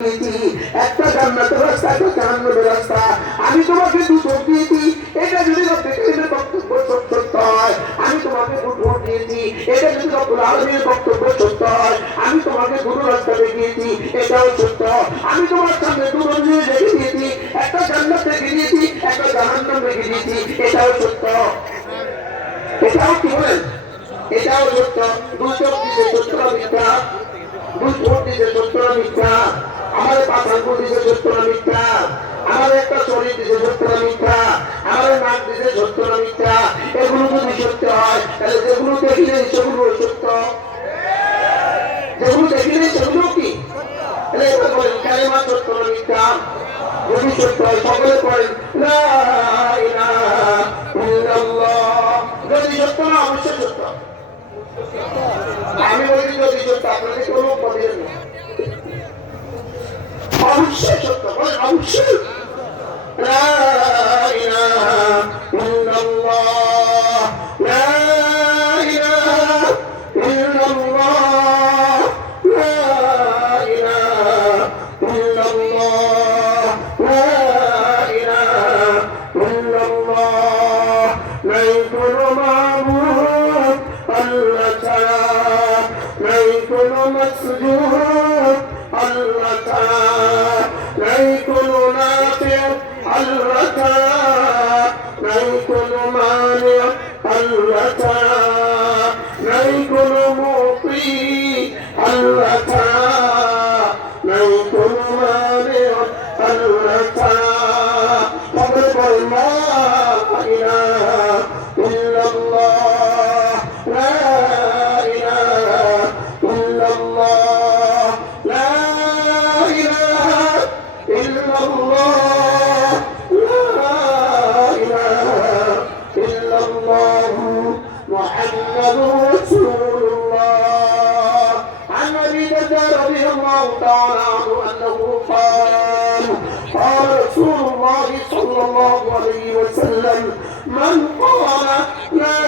একটা জান্নাতের রাস্তা, একটা জাহান্নামের রাস্তা। আমি তোমাকে দুটো দিয়েছি, এটা যদি রব্বুল বক্তব্য সত্য হয়, আমি তোমাকে দুটো দিয়েছি, এটা যদি রব্বুল আলামিনের বক্তব্য সত্য হয়, আমি তোমাকে দুটো রাস্তা দেখিয়েছি, এটাও সত্য। আমি তোমার সামনে দুটো জিনিস রেখে দিয়েছি, একটা জান্নাত রেখে দিয়েছি, একটা জাহান্নাম রেখে দিয়েছি, এটাও সত্য। এটাও কি বলেন? এটাও সত্য। দুই চোখ দিতে সত্য না মিথ্যা? দুই ঠোঁট দিতে সত্য না মিথ্যা? আমাদের পাঁচ আঙ্গুল দিতে সত্য না মিথ্যা? আমাদের একটা শরীর দিতে সত্য না মিথ্যা? আমাদের নাক দিতে সত্য না মিথ্যা? এগুলো যদি সত্য হয়, তাহলে যেগুলো দেখি নেই সেগুলো সত্য, যেগুলো দেখি নেই সেগুলো কি? তাহলে এবার বলেন কালেমা সত্য না মিথ্যা? যদি সত্য হয় সকলে পড়েন লা ইলাহা ইল্লাল্লাহ। যদি সত্য না অবশ্যই সত্য। আমি বলি যদি সত্য, আপনাদের কোনো বলেন না, অবশ্যই সত্য। বলেন অবশ্যই লা ইলাহা ইল্লাল্লাহ, লা ইলাহা ইল্লাল্লাহ, লা ইলাহা ইল্লাল্লাহ, লা ইলাহা ইল্লাল্লাহ। নাই কোনো মাবুদ আল্লাহ ছাড়া, নাই কোনো মাসজুদ আল্লাহ ছাড়া, নাই কোনো নাফি আল্লাহ ছাড়া, নাই কোনো মানি আল্লাহ ছাড়া, নাই কোনো মুক্তি আল্লাহ ছাড়া, নাই কোনো মানি আল্লাহ ছাড়া। সকলে বলেন লা ইলাহা ইল্লাল্লাহ, লা ইলাহা ইল্লাল্লাহ, লা ইলাহা ইল্লাল্লাহ, লা ইলাহা ইল্লাল্লাহ মুহাম্মাদুর রাসূলুল্লাহ। عن أبي بكر رضي الله تعالى عنه أنه قال قال رسول الله صلى الله عليه وسلم من قال لا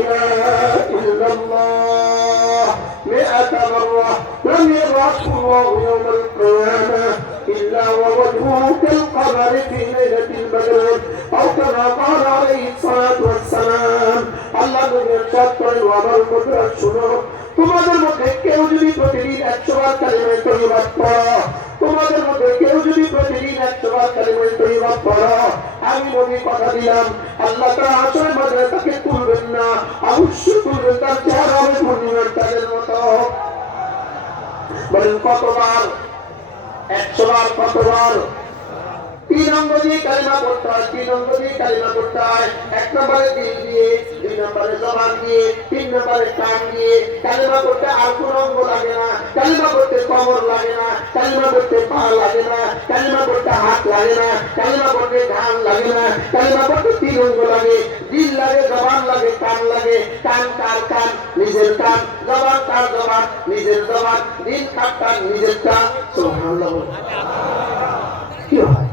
إله إلا الله 100 مرة لم يبعثه الله يوم القيامة إلا ووجهه كالقمر في ليلة البدر أو كما قال عليه الصلاة والسلام। الله নবীর সত্তর ওয়াবার কুদরত শুনো, তোমাদের মধ্যে কেউ যদি প্রতিদিন 100 বার কালিমা তৈয়বা পড়ো, তোমাদের মধ্যে কেউ যদি প্রতিদিন 100 বার কালিমা তৈয়বা পড়ো, আমি নবী কথা দিলাম আল্লাহ তাআলা আসরের মাঝে তাকে তুলবেন না, অবশ্যই তুলবেন, তার চেহারা হবে পূর্ণিমার চাঁদের মতো। বলেন কতবার? 100 বার। কতবার? 3 অঙ্গ দিয়ে কালিমা পড়তে হয়, 3 অঙ্গ দিয়ে কালিমা পড়তে হয়। 1 নম্বরে দিল দিয়ে, 2 নম্বরে জবান দিয়ে, 3 নম্বরে কান দিয়ে। কালিমা করতে আর কোনো অঙ্গ লাগে না, কালিমা করতে কোমর লাগে না, কালিমা করতে পা লাগে না, কালিমা করতে হাত লাগে না, কালিমা করতে ঘাম লাগে না, কালিমা করতে 3 অঙ্গ লাগে, দিল লাগে, জবান লাগে, কান লাগে। কান কার কান? নিজের কান। জবান কার জবান? নিজের জবান। দিল কার কান? নিজের কান। সুবহানাল্লাহ। কি হয়?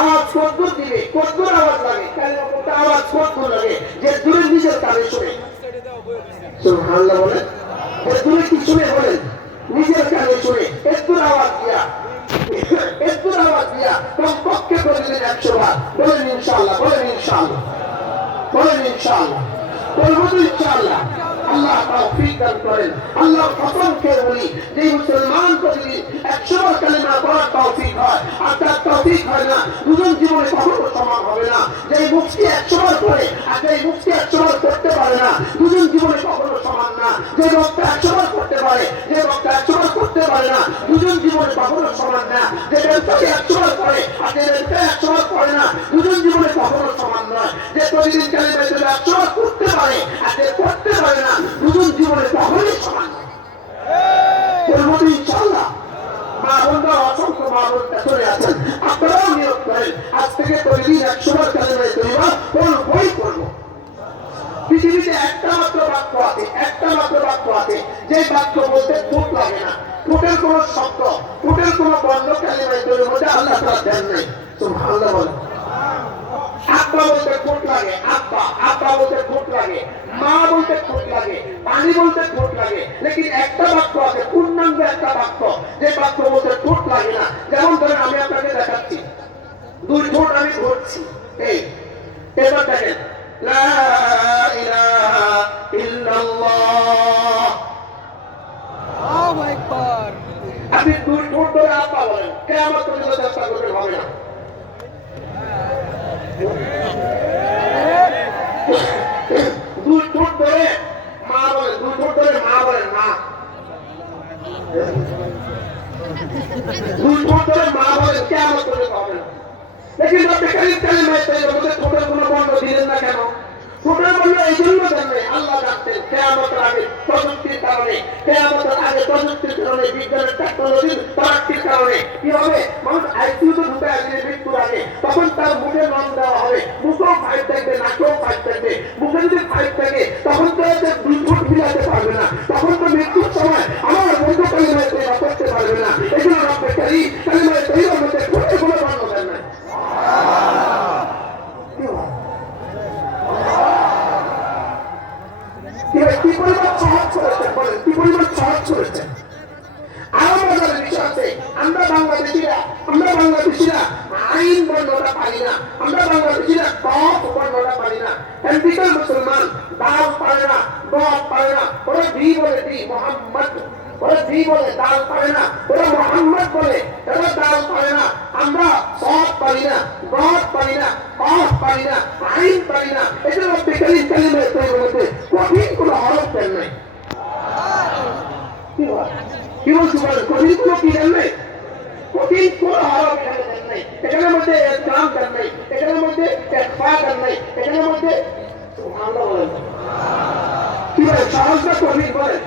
আওয়াজ কদ্দুর দিবে, কদ্দুর আওয়াজ লাগে, কালিমা করতে আওয়াজ কদ্দুর লাগে, যে দূরে নিজের কানে শুনে। সুবহানাল্লাহ বলেন। যে দূরে কি শুনে বলেন? নিজের কানে শুনে। এদ্দুর আওয়াজ দিয়া, এদ্দুর আওয়াজ দিয়া কমপক্ষে প্রতিদিন 100 বার বলেন ইনশাআল্লাহ। বলেন ইনশাআল্লাহ। বলেন ইনশাআল্লাহ। বলবো তো ইনশাআল্লাহ। আল্লাহ তৌফিক দান করেন। আল্লাহ কসম করে বলি, যে মুসলমান প্রতিদিন 100 বার কালিমা পড়ার তৌফিক হয় আর তার তৌফিক হয় না, দুজন জীবনে কখনো সমান হবে না। যে মুফতি 100 বার পড়ে আর যে মুফতি 100 বার করতে পারে না, দুজন জীবনে কখনো সমান না। যে বক্তা 100 বার করতে পারে, যে বক্তা 100 বার করতে পারে না, দুজন জীবনে কখনো সমান না। যে ব্যক্তি 100 বার পড়ে আর যে ব্যক্তি 100 বার পড়ে না, দুজন জীবনে কখনো সমান নয়। যে প্রতিদিন কালিমা 100 বার করতে পারে আর যে করতে পারে না, দুজন জীবনে কখনোই সমান নয়। বলবো তো ইনশাআল্লাহ। মা বোনরা অসংখ্য মা বোন পেছনে আছেন, আপনারাও নিয়োগ করেন আজ থেকে প্রতিদিন 100 বার কালিমা তৈয়বা বই করবো। পৃথিবীতে একটা মাত্র বাক্য আছে, একটা মাত্র বাক্য আছে, যে বাক্য বলতে ঠোঁট লাগে না, ঠোঁটের কোন শব্দ, ঠোঁটের কোন বন্ধ কালিমা তৈরির মধ্যে আল্লাহ তাআলা দেন নাই। সুবহানাল্লাহ বলেন। আব্বা বলতে ঠোঁট লাগে, আব্বা আব্বা বলতে ঠোঁট লাগে, মা বলতে ঠোঁট লাগে, পানি বলতে ঠোঁট লাগে। লেকিন একটা বাক্য আছে, পূর্ণাঙ্গ একটা বাক্য, যে বাক্য বলতে ঠোঁট লাগে না। যেমন ধরেন আমি আপনাকে দেখাচ্ছি, দুই ঠোঁট আমি ধরছি, এই এবার দেখেন, লা ইলাহা ইল্লাল্লাহ। আল্লাহু আকবার। আপনি দুই ঠোঁট ধরে আব্বা বলেন, কিয়ামত পর্যন্ত চেষ্টা করতে হবে না। দুই ঠোঁট ধরে মা বলেন, দুই ঠোঁট ধরে মা বলেন, মা। দুই ঠোঁট ধরে মা বলেন, কিয়ামত পর্যন্ত হবে না। লেকিন আপনি কালিমা তাইয়্যিবা ঠোঁটের কোনো বর্ণ দিলেন না কেন? ঠোঁটের বর্ণ এই জন্য জানবে, আল্লাহ জানতেন কিয়ামতের আগে প্রযুক্তির কারণে, কিয়ামতের আগে প্রযুক্তির কারণে, বিজ্ঞানের টেকনোলজির প্রযুক্তির কারণে কি হবে, মানুষ আইসিইউতে ঢুকে আসবে মৃত্যুর আগে, তখন তার মুখে রং দেওয়া হবে, মুখেও ফাইট থাকবে, নাকেও ফাইট থাকবে। মুখে যদি ফাইট থাকে তখন তো দুই ঠোঁট মিলাতে পারবে না, তখন তো মৃত্যুর সময় আমার বন্ধু কালিমা তাইয়্যিবা করতে পারবে না। এই জন্য রব্বে কারীম কালিমা তাইয়্যিবার মধ্যে ঠোঁটের কোনো বর্ণ দেন না। কি পরিমাণ সহজ করেছেন বলেন, কি পরিমাণ সহজ করেছেন। আরো মজার বিষয় আছে, আমরা বাংলাদেশিরা আইন বর্ণটা পারি না, আমরা বাংলাদেশিরা কফ বর্ণটা পারি না। এমপিকার মুসলমান দাল পারে না, গফ পারে না, ওরা ভি বলে, ভি মোহাম্মদ, ওরা ভি বলে, দাল পারে না, ওরা মোহাম্মদ বলে, ওরা দাল পারে না। আমরা সব পারি না, গফ পারি না, কফ পারি না, আইন পারি না। এটা বেকারি কালিমা তাইয়্যিবা কঠিন কোনো হরফ দেন নাই। কি বলছি বলেন, কঠিন কোনো কি দেন নাই, কঠিন কোনো হরফ এখানে দেন নাই। এখানের মধ্যে ইসলাম দেন নাই, এখানের মধ্যে ইকফা দেন নাই, এখানের মধ্যে সুবহানাল্লাহ বলেন। কি বলেন, সহজ না কঠিন বলেন?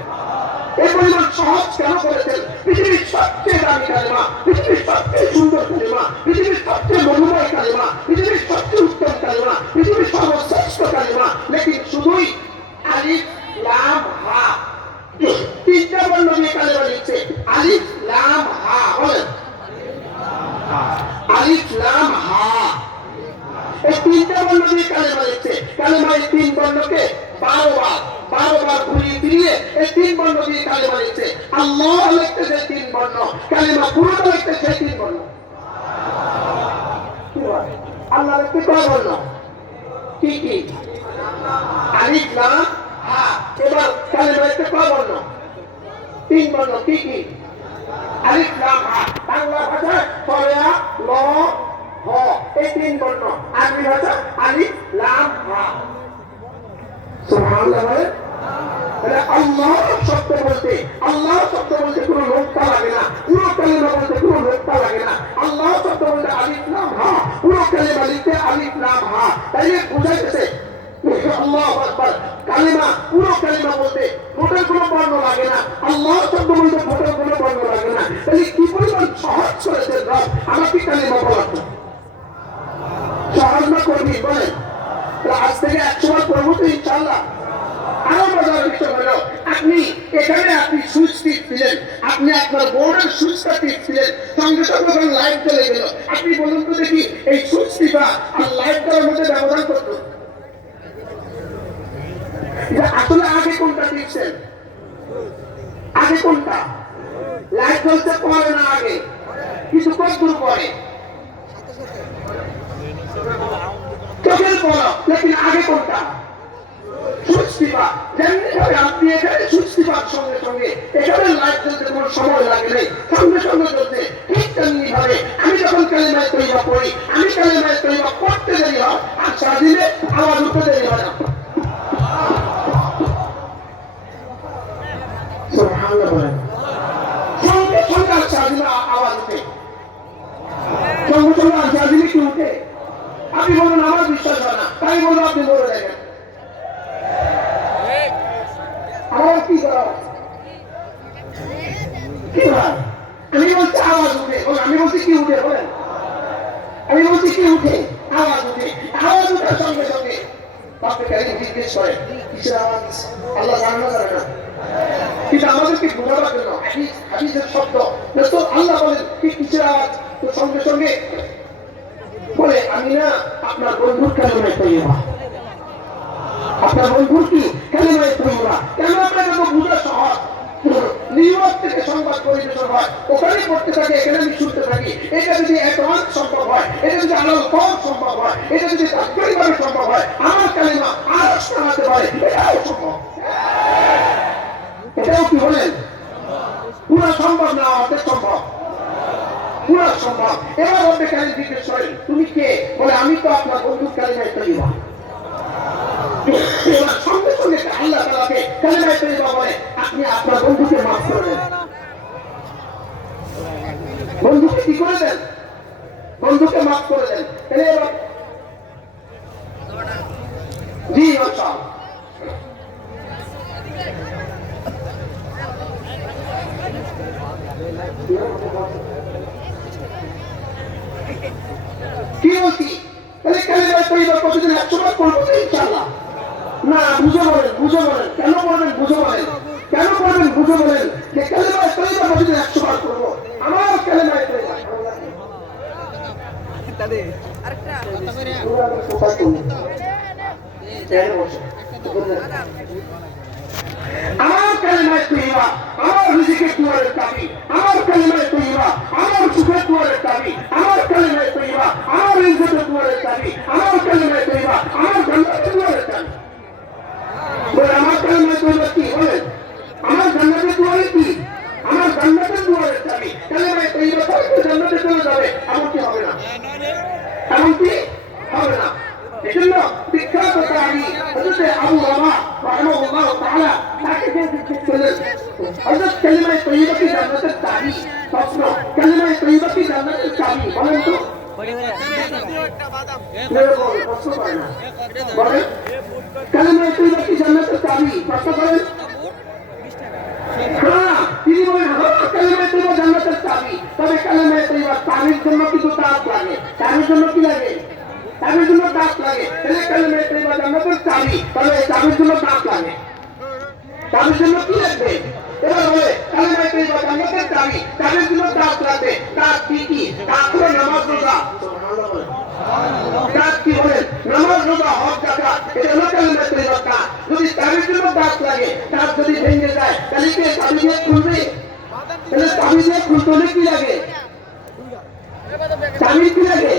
এই পরিমাণ সহজ কেন করেছেন? পৃথিবীর সবচেয়ে দামি কালিমা, পৃথিবীর সবচেয়ে সুন্দর কালিমা, পৃথিবীর সবচেয়ে মনোময় কালিমা, পৃথিবীর সবচেয়ে উত্তম কালিমা, পৃথিবীর সর্বশ্রেষ্ঠ কালিমা। লেকিন শুধুই আলিফ লাম হা, তিনটা বর্ণ দিয়ে কালিমা লিখছে, আলিফ লাম হা বলেন, আলিফ লাম হা, এই তিনটা বর্ণ দিয়ে কালিমা লিখছে। কালিমা এই তিন বর্ণকে 12 বার ঘুরিয়ে ফিরিয়ে এই তিন বর্ণ দিয়ে কালিমা লিখছে। আল্লাহ লিখতে যে তিন বর্ণ, কালিমা পুরোটা লিখতে সেই তিন বর্ণ। আল্লাহ লিখতে কয় বর্ণ? কি কি? আলিফ লাম হা। এবার কালিমা লিখতে কয় বর্ণ? তিন বর্ণ। কি কি? আলিফ লাম হা। বাংলা ভাষায় ফয়া ল হ, এই তিন বর্ণ। আরবি ভাষা আলিফ লাম হা। সুবহানাল্লাহ বলেন। আল্লাহ শব্দ বলতে, আল্লাহ শব্দ বলতে কোনো লোকটা লাগে না, পুরো কালিমা বলতে কোনো লোকটা লাগে না। আল্লাহ শব্দ বলতে আলিফ লাম হা, পুরো কালিমা লিখতে আলিফ লাম হা। তাই বুঝাইতেছে আল্লাহু আকবার, কালিমা পুরো কালিমা বলতে ঠোঁটের কোনো বর্ণ লাগে না, আল্লাহ শব্দ বলতে ঠোঁটের কোনো বর্ণ লাগে না। তাহলে কি পরিমাণ সহজ করেছেন রব আমাকে কালিমা বলার জন্য। সহজ না করবি বলেন? আজ থেকে 100 বার করবো তো ইনশাআল্লাহ। আরো মজার বিষয় হলো, আপনি এখানে আপনি সুইচ টিপছিলেন, আপনি আপনার বোর্ডের সুইচটা টিপছিলেন, সঙ্গে সঙ্গে যখন লাইট চলে গেল। আপনি বলুন তো দেখি, এই সুইচ টিপা আর লাইট দেওয়ার মধ্যে ব্যবধান করতো? আসলে আগে কোনটা টিপছেন? আগে কোনটা? লাইট জ্বলতে পরে না আগে? কিছু কতদূর পরে? চোখের পলক। লেকিন আগে কোনটা? সুইচ টিপা। যেমনি ভাবে আপনি এখানে সুইচ টিপার সঙ্গে সঙ্গে এখানে লাইট জ্বলতে কোনো সময় লাগে নাই, সঙ্গে সঙ্গে জ্বলছে। ঠিক তেমনি ভাবে আমি যখন কালিমা তাইয়্যিবা পড়ি, আমি কালিমা তাইয়্যিবা পড়তে দেরি হয় আর সারাদিনে আওয়াজ উঠতে দেরি হয় না। সুবহানাল্লাহ বলেন। সঙ্গে সঙ্গে আর সারাদিনে আওয়াজ উঠে, সঙ্গে সঙ্গে আর সারাদিনে কি উঠে? আপনি বলুন আমার বিশ্বাস হয় না, তাই বলুন আপনি বলে দেখেন। আমার কি করা? কি হয়? আমি বলছি আওয়াজ উঠে, আমি বলছি কি উঠে বলেন? আমি বলছি কি উঠে? আওয়াজ উঠে। আওয়াজ উঠার সঙ্গে সঙ্গে বাপরে কারিম জিজ্ঞেস করে কিসের আওয়াজ? আল্লাহ জানা যাবে না, কিন্তু আমাদেরকে বোঝাবার জন্য হাদিসের শব্দ আল্লাহ বলেন কি কিসের আওয়াজ, তো সঙ্গে সঙ্গে বলে আমি না আপনার বন্ধুর কালিমায়ে তৈয়বা। আপনার বন্ধুর কি কালিমায়ে তৈয়বা? কেন আপনাকে তো বুঝা সহজ। নিউ ইয়র্ক থেকে সংবাদ পরিবেশন হয়, ওখানে পড়তে থাকে, এখানে আমি শুনতে থাকি। এটা যদি অ্যাডভান্স সম্ভব হয়, এটা যদি আরো কম সম্ভব হয়, এটা যদি তাৎক্ষণিকভাবে সম্ভব হয়, আমার কালিমা আরো শোনাতে পারে, এটাও সম্ভব। এটাও কি বলেন পুরো সম্ভব না? আমাদের সম্ভব, পুরো সম্ভব। এবার বলতে কালী জিজ্ঞেস করেন তুমি কে? বলে আমি তো আপনার বন্ধুর কালিমায়ে তৈয়বা। এবার সঙ্গে সঙ্গে আল্লাহ তাআলাকে কালিমায়ে তৈয়বা বলে আপনি আপনার বন্ধুকে মাফ করে দেন। বন্ধুকে কি করে দেন? বন্ধুকে মাফ করে দেন। তাহলে এবার জি আচ্ছা কি বলছি? তাহলে কালিমায়ে তৈয়বা প্রতিদিন 100 বার পড়বো তো ইনশাআল্লাহ? না, বুঝে বলেন, বুঝে বলেন কেন পড়বেন, বুঝে বলেন কেন পড়বেন, বুঝে বলেন যে কালিমায়ে তৈয়বা প্রতিদিন 100 বার পড়বো। আমার কালিমায়ে তৈয়বা আমার কালিমায়ে তৈয়বা আমার রিজিকের দুয়ারের চাবি, আমার কালিমায়ে তৈয়বা আমার সুখের দুয়ারের চাবি, আমার কালিমায়ে তৈয়বা আমার ইজ্জতের দুয়ারের চাবি, আমার কালিমায়ে তৈয়বা আমার জান্নাতের দুয়ারের চাবি। বলে আমার কালিমায়ে তৈয়বা কি বলেন? আমার জান্নাতের দুয়ারে কি? আমার জান্নাতের দুয়ারের চাবি। কালিমায়ে তৈয়বা থাকলে জান্নাতে চলে যাবে, এমন কি হবে না? এমন কি হবে না? এজন্য বিখ্যাত তাবী হযরত আবু রামা রাহিমাহুল্লাহ তাআলা তাকে জিজ্ঞেস করলেন হযরত কালিমায়ে তৈয়বা কি জান্নাতের চাবি? প্রশ্ন, কালিমায়ে তৈয়বা কি জান্নাতের চাবি? বলেন তো। প্রশ্ন করেন না, বলেন কালিমায়ে তৈয়বা কি জান্নাতের চাবি? প্রশ্ন করেন। হ্যাঁ, তিনি বলেন কালিমায়ে তৈয়বা জান্নাতের চাবি। তবে কালিমায়ে তৈয়বা চাবির জন্য কিছু দাঁত লাগে। চাবির জন্য কি লাগে? চাবির জন্য দাঁত লাগে। তাহলে কালিমায়ে তৈয়বা জান্নাতের চাবি, তবে চাবির জন্য দাঁত লাগে। চাবির জন্য কি লাগবে? এবার বলে কালিমায়ে তৈয়বা জান্নাতের চাবি, চাবির জন্য দাঁত লাগবে। দাঁত কি কি? দাঁত হলো নামাজ, রোজা। দাঁত কি বলেন? নামাজ, রোজা, হজ, যাকাত, এটা হলো কালিমায়ে তৈয়বার দাঁত। যদি চাবির জন্য দাঁত লাগে, দাঁত যদি ভেঙে যায়, তাহলে কি চাবি দিয়ে খুলবে? তাহলে চাবি দিয়ে খুলতে হলে কি লাগে? চাবি কি লাগে?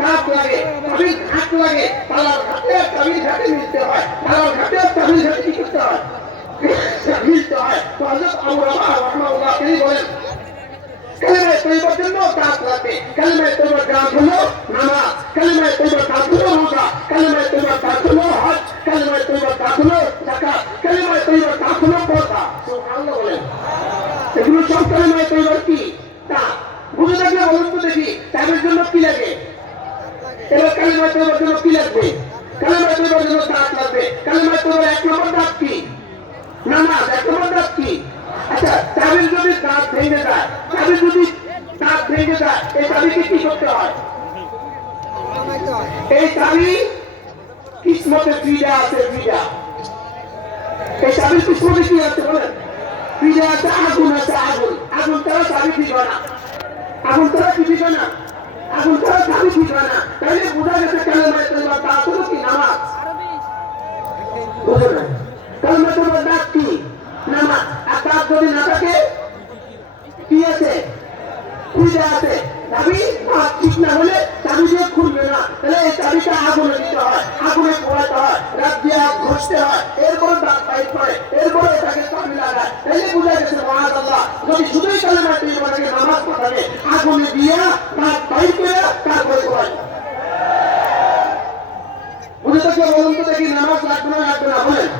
দাঁত লাগে, চাবির ঘাট লাগে। তালার ঘাটে আর চাবির ঘাটে মিলতে হয়, তালার ঘাটে আর চাবির ঘাটে কি করতে হয়? মিলতে হয়। তো হযরত আবু রামা রাহিমাহুল্লাহ তিনি বলেন কালিমায়ে তৈয়বার জন্য দাঁত লাগবে। কালিমায়ে তৈয়বার দাঁত হলো নামাজ, কালিমায়ে তৈয়বার দাঁত হলো রোজা, কালিমায়ে তৈয়বার দাঁত হলো হজ, কালিমায়ে তৈয়বার দাঁত হলো যাকাত, কালিমায়ে তৈয়বার দাঁত হলো পর্দা। সুবহানাল্লাহ বলেন। এগুলো সব কালিমায়ে তৈয়বার কি দাঁত। বুঝে থাকলে বলুন তো দেখি চাবির জন্য কি লাগে? এবার কালিমায়ে তৈয়বার জন্য কি লাগবে? কালিমায়ে তৈয়বার জন্য দাঁত লাগবে। কালিমায়ে তৈয়বার 1 নম্বর দাঁত কি? নামাজ। 1 নম্বর দাঁত কি? আচ্ছা, চাবির যদি দাঁত ভেঙে যায়, চাবি যদি দাঁত ভেঙে যায়, এই চাবিকে কি করতে হয়? এই চাবি কিসমতে ফিজা আছে, ফিজা। এই চাবির কিসমতে কি আছে বলেন? ফিজা আছে, আগুন আছে, আগুন। আগুন ছাড়া চাবি ঠিক হয় না, আগুন ছাড়া কি ঠিক হয় না, আগুন ছাড়া চাবি ঠিক হয় না। তাইলে বোঝা গেছে কালিমায়ে তৈয়বার দাঁত হলো কি? নামাজ। বুঝলেন না? কালিমায়ে তৈয়বার দাঁত কি? নামাজ। আর দাঁত যদি না থাকে কি আছে? খুঁজে আছে। চাবি ঠিক না হলে চাবি দিয়ে খুলবে না। তাহলে এই চাবিটা আগুনে দিতে হয়, আগুনে পোড়াতে হয়, রাত দিয়ে ঘষতে হয়, এরপরে দাঁত বাইর করে, এরপরে এটাকে চাবি লাগায়। তাহলে বোঝা গেছে মাআযাল্লাহ যদি শুধুই কালিমায়ে তৈয়বাকে নামাজ পড়াবে, আগুনে দিয়ে দাঁত বাইর করে তারপরে পোড়ায়। বুঝে থাকলে বলুন তো দেখি নামাজ লাগবে না, লাগবে না? বলেন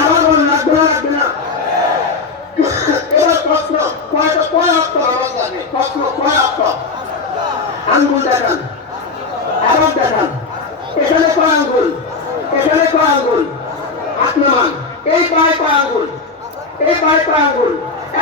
আমার বলেন লাগবে না, লাগবে না? এবার প্রশ্ন, কয় অক্ট নামাজ লাগে? প্রশ্ন, কয় অক্ট? আঙ্গুল দেখান, আরব দেখান। এখানে কয় আঙ্গুল? এখানে কয় আঙ্গুল? হাত নামান। এই পায়ে কয় আঙ্গুল? এই পায়ে কয় আঙ্গুল?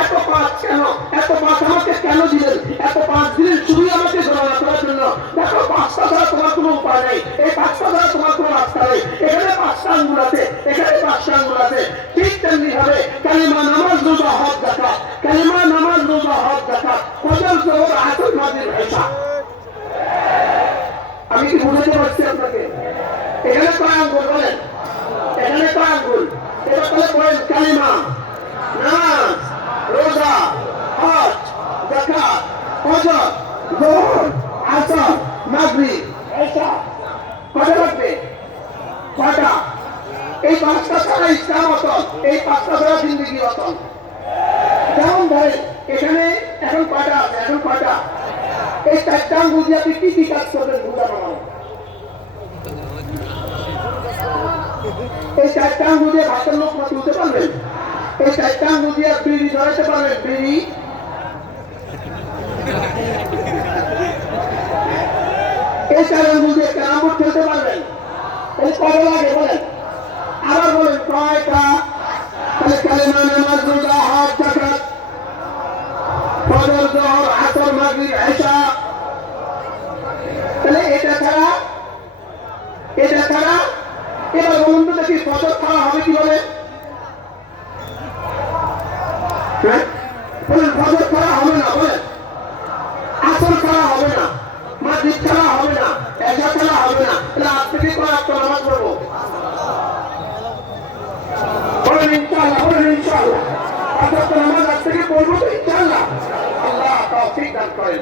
এত পাঁচ কেন? এত পাঁচ আমাকে কেন দিলেন? এত পাঁচ দিলেন শুধুই আমাকে গণনা করার জন্য। দেখো 5টা ছাড়া তোমার কোনো উপায় নেই, এই 5টা ছাড়া তোমার কোনো রাস্তা নেই। এখানে 5টা আঙ্গুল আছে, এখানে 5টা আঙ্গুল আছে। ঠিক তেমনি ভাবে কালিমা, নামাজ, রোজা, হজ, যাকাত। কালিমা, নামাজ, রোজা, হজ, যাকাত, ফজর, যোহর, আসর, মাগরিব, ইশা। আমি কি বুঝাতে পারছি আপনাকে? এখানে কয় আঙ্গুল বলেন? এখানে কয় আঙ্গুল? এবার তাহলে বলেন কালিমা, নামাজ, রোজা, হজ, যাকাত, ফজর, যোহর, আসর, মাগরিব, এশা। কয়টা লাগবে? কয়টা? এই পাঁচটা ছাড়া ইসলাম অচল, এই পাঁচটা ছাড়া জিন্দেগি অচল। যেমন ধরেন এখানে এখন কয়টা আছে? এখন কয়টা? এই চারটা আঙ্গুল দিয়ে আপনি কি কি কাজ করবেন বুঝানো আমার? এই চারটা আঙ্গুল দিয়ে ভাতের লোকমা তুলতে পারবেন? এই চারটা আঙ্গুল দিয়ে বিড়ি ধরাইতে পারবেন? বিড়ি এই চার আঙ্গুল দিয়ে ক্যারাম বোর্ড খেলতে পারবেন? এই কয়টা লাগে বলেন? আবার বলেন কয়টা? তাহলে কালিমা, নামাজ, রোজা, হজ, যাকাত, ফজর, যোহর, আসর, মাগরিব, এশা। তাহলে এটা ছাড়া এবার বলুন তো দেখি ফজর ছাড়া হবে কিভাবে? হ্যাঁ বলেন, ফজর ছাড়া হবে না বলেন, আসর ছাড়া হবে না, মাগরিব ছাড়া হবে না, এশা ছাড়া হবে না। তাহলে আজ থেকে কয় ওয়াক্ত নামাজ পড়বো? বলেন ইনশাআল্লাহ, বলেন ইনশাআল্লাহ। পাঁচ ওয়াক্ত নামাজ আজ থেকে পড়বো তো ইনশাআল্লাহ। আল্লাহ তৌফিক দান করেন।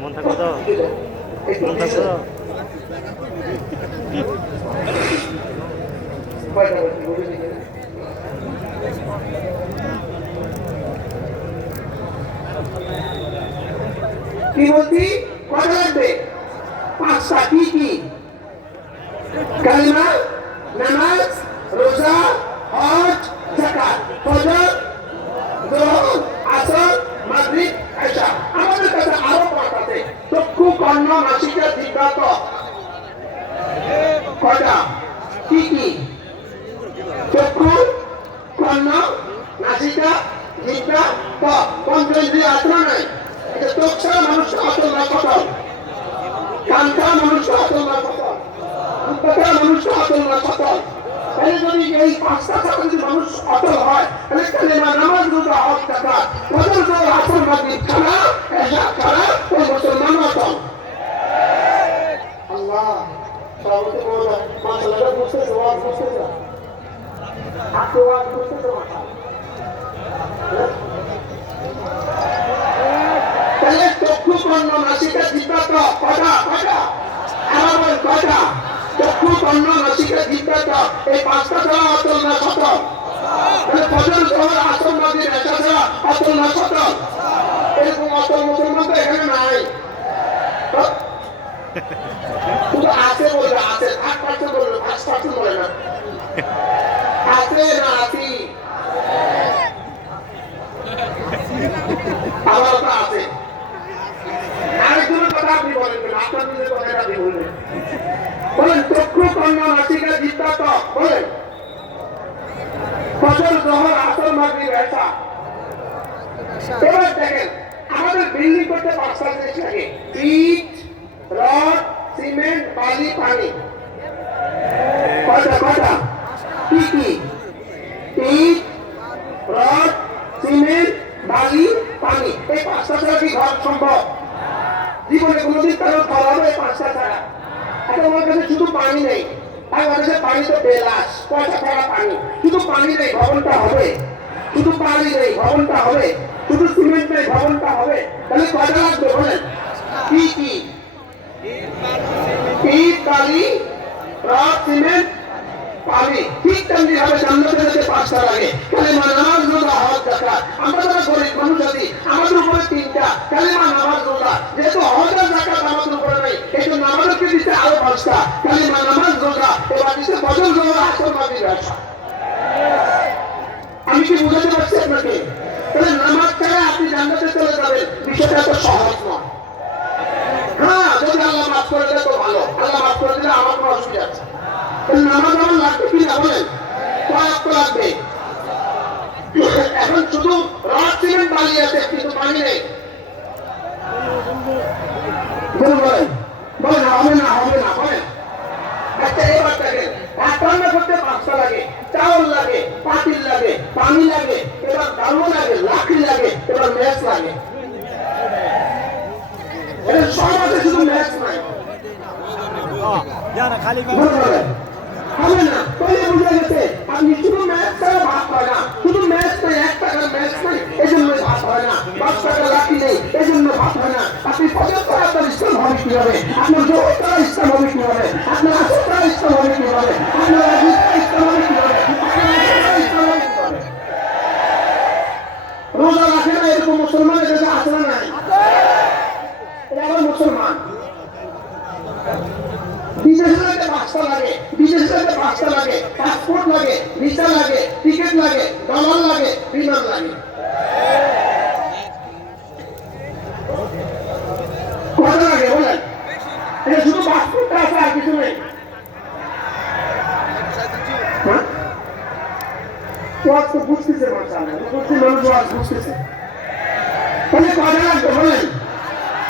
মন থাকো তো, মন থাকো। কি বলছি? কয়টা লাগবে? পাঁচটা। কি কি? কালিমা, নামাজ, রোজা, হজ, যাকাত, ফজর, যোহর, আসর, মাগরিব, এশা। আমাদের কাছে আরো পাঁচ আছে। চক্ষু, কর্ণ, নাসিকা, জিহ্বা, ত্বক। কয়টা? কি কি? চক্ষু, কর্ণ, নাসিকা, জিহ্বা, ত্বক। পঞ্চেন্দ্রিয় আছে না নাই? এটা চোখ ছাড়া মানুষ অচল না সচল, কান ছাড়া মানুষ অচল না সচল, মুখ ছাড়া মানুষ অচল না সচল। তাহলে যদি এই পাঁচটা ছাড়া যদি মানুষ অচল হয়, তাহলে কালিমা, নামাজ, রোজা, হজ, যাকাত, ফজর, যোহর, আসর, মাগরিব ছাড়া, এশা ছাড়া ওই মুসলমান অচল। আল্লাহ সভাপতি মহোদয়, মাশাআল্লাহ বুঝতেছে, ওয়াজ বুঝতেছে, আপনি ওয়াজ বুঝতেছে মাশাআল্লাহ। তাহলে চক্ষু, কর্ণ, নাসিকা, জিহ্বা, ত্বক কয়টা? কয়টা? আমার বলেন কয়টা? চক্ষু, কর্ণ, নাসিকা, জিহ্বা, ত্বক। এই পাঁচটা ছাড়া অচল না সচল? তাহলে ফজর, যোহর, আসর, মাগরিব, এশা ছাড়া অচল না সচল? এরকম অচল মুসলমান তো এখানে নাই। শুধু আছে বলবে, আছে 8% বলবে, 5% বলে না। আছে না আছি? আবার ওটা আছে। আরেকজনের কথা আপনি বলেন, আপনার নিজের কথাটা আপনি বলবেন। বলেন চক্ষু, কর্ণ, নাসিকা, জিহ্বা, ত্বক। বলেন ফজর, যোহর, আসর, মাগরিব, এশা। এবার দেখেন আমাদের বিল্ডিং করতে পাঁচটা জিনিস লাগে: ইট, রড, সিমেন্ট, বালি, পানি। কয়টা? কয়টা? কি কি? ইট, রড, সিমেন্ট, বালি, পানি। এই পাঁচটা ছাড়া কি ঘর সম্ভব? জীবনে কোনোদিন কারো ঘর হবে এই পাঁচটা ছাড়া? এখন আমার কাছে শুধু পানি নেই, বাংলাদেশের পানি তো বেলাস, পয়সা ছাড়া পানি। শুধু পানি নেই, ভবনটা হবে? শুধু পানি নেই, ভবনটা হবে? শুধু সিমেন্ট নেই, ভবনটা হবে? তাহলে কয়টা লাগবে বলেন? কি কি? ইট, বালি, রড, সিমেন্ট, পানি। ঠিক তেমনি ভাবে জান্নাতে যেতে পাঁচটা লাগে: কালিমা, নামাজ, রোজা, হজ, যাকাত। আমরা যারা গরিব মানুষ আছি, আমাদের উপরে তিনটা: কালিমা, নামাজ, রোজা। যেহেতু হজ আর যাকাত আমাদের উপরে নাই, এই জন্য আমাদেরকে দিচ্ছে আরো পাঁচটা: কালিমা, নামাজ, রোজা, এবার দিচ্ছে ফজর, যোহর, আসর, মাগরিব, এশা। আমি কি বুঝাতে পারছি আপনাকে? তাহলে নামাজ ছাড়া আপনি জান্নাতে চলে যাবেন, বিষয়টা এত সহজ নয়। হ্যাঁ, যদি আল্লাহ মাফ করে দেয় তো ভালো, আল্লাহ মাফ করে দিলে আমার কোনো অসুবিধা আছে। নামাজ আমার লাগবে কি না বলেন? কয়েক লাগবে। এখন শুধু রড, সিমেন্ট, বালি আছে, কিন্তু পানি নেই। বলেন বলেন, হবে না, হবে না বলেন। আচ্ছা এবার দেখেন, ভাত রান্না করতে পাঁচটা লাগে: চাউল লাগে, পাতিল লাগে, পানি লাগে, এবার ডালু লাগে, লাকড়ি লাগে, এবার ম্যাচ লাগে। এটা সব আছে, শুধু ম্যাচ নাই। জানা খালি হবে না, তাহলে বুঝে গেছে আপনি শুধু ম্যাচ ছাড়া ভাত হয় না, শুধু ম্যাচ নাই, 1 টাকার ম্যাচ নাই, এই জন্য ভাত হয় না, 5 টাকা লাঠি নেই, এই জন্য ভাত হয় না। আপনি 75 আপনার ইসলাম হবে কিভাবে, আপনার 70 টাকা ইসলাম হবে কিভাবে, আপনার 80 টাকা ইসলাম হবে কিভাবে, আপনার 20 টাকা ইসলাম হবে কিভাবে, আপনার 80 টাকা ইসলাম হবে কিভাবে? রোজা রাখে না এরকম মুসলমানের কাছে আছে না নাই? এটা আবার মুসলমান। বিদেশে 5টা লাগে, বিদেশে 5টা লাগে, পাসপোর্ট লাগে, ভিসা লাগে, টিকিট লাগে, ডলার লাগে, বিমান লাগে। কত লাগে বলেন? এটা শুধু পাসপোর্টটা আছে, আর কিছু নেই। হ্যাঁ? ওয়াজ তো বুঝতেছে মাশাআল্লাহ, বুঝতে মানুষ ওয়াজ বুঝতেছে। তাহলে কত লাগবে বলেন?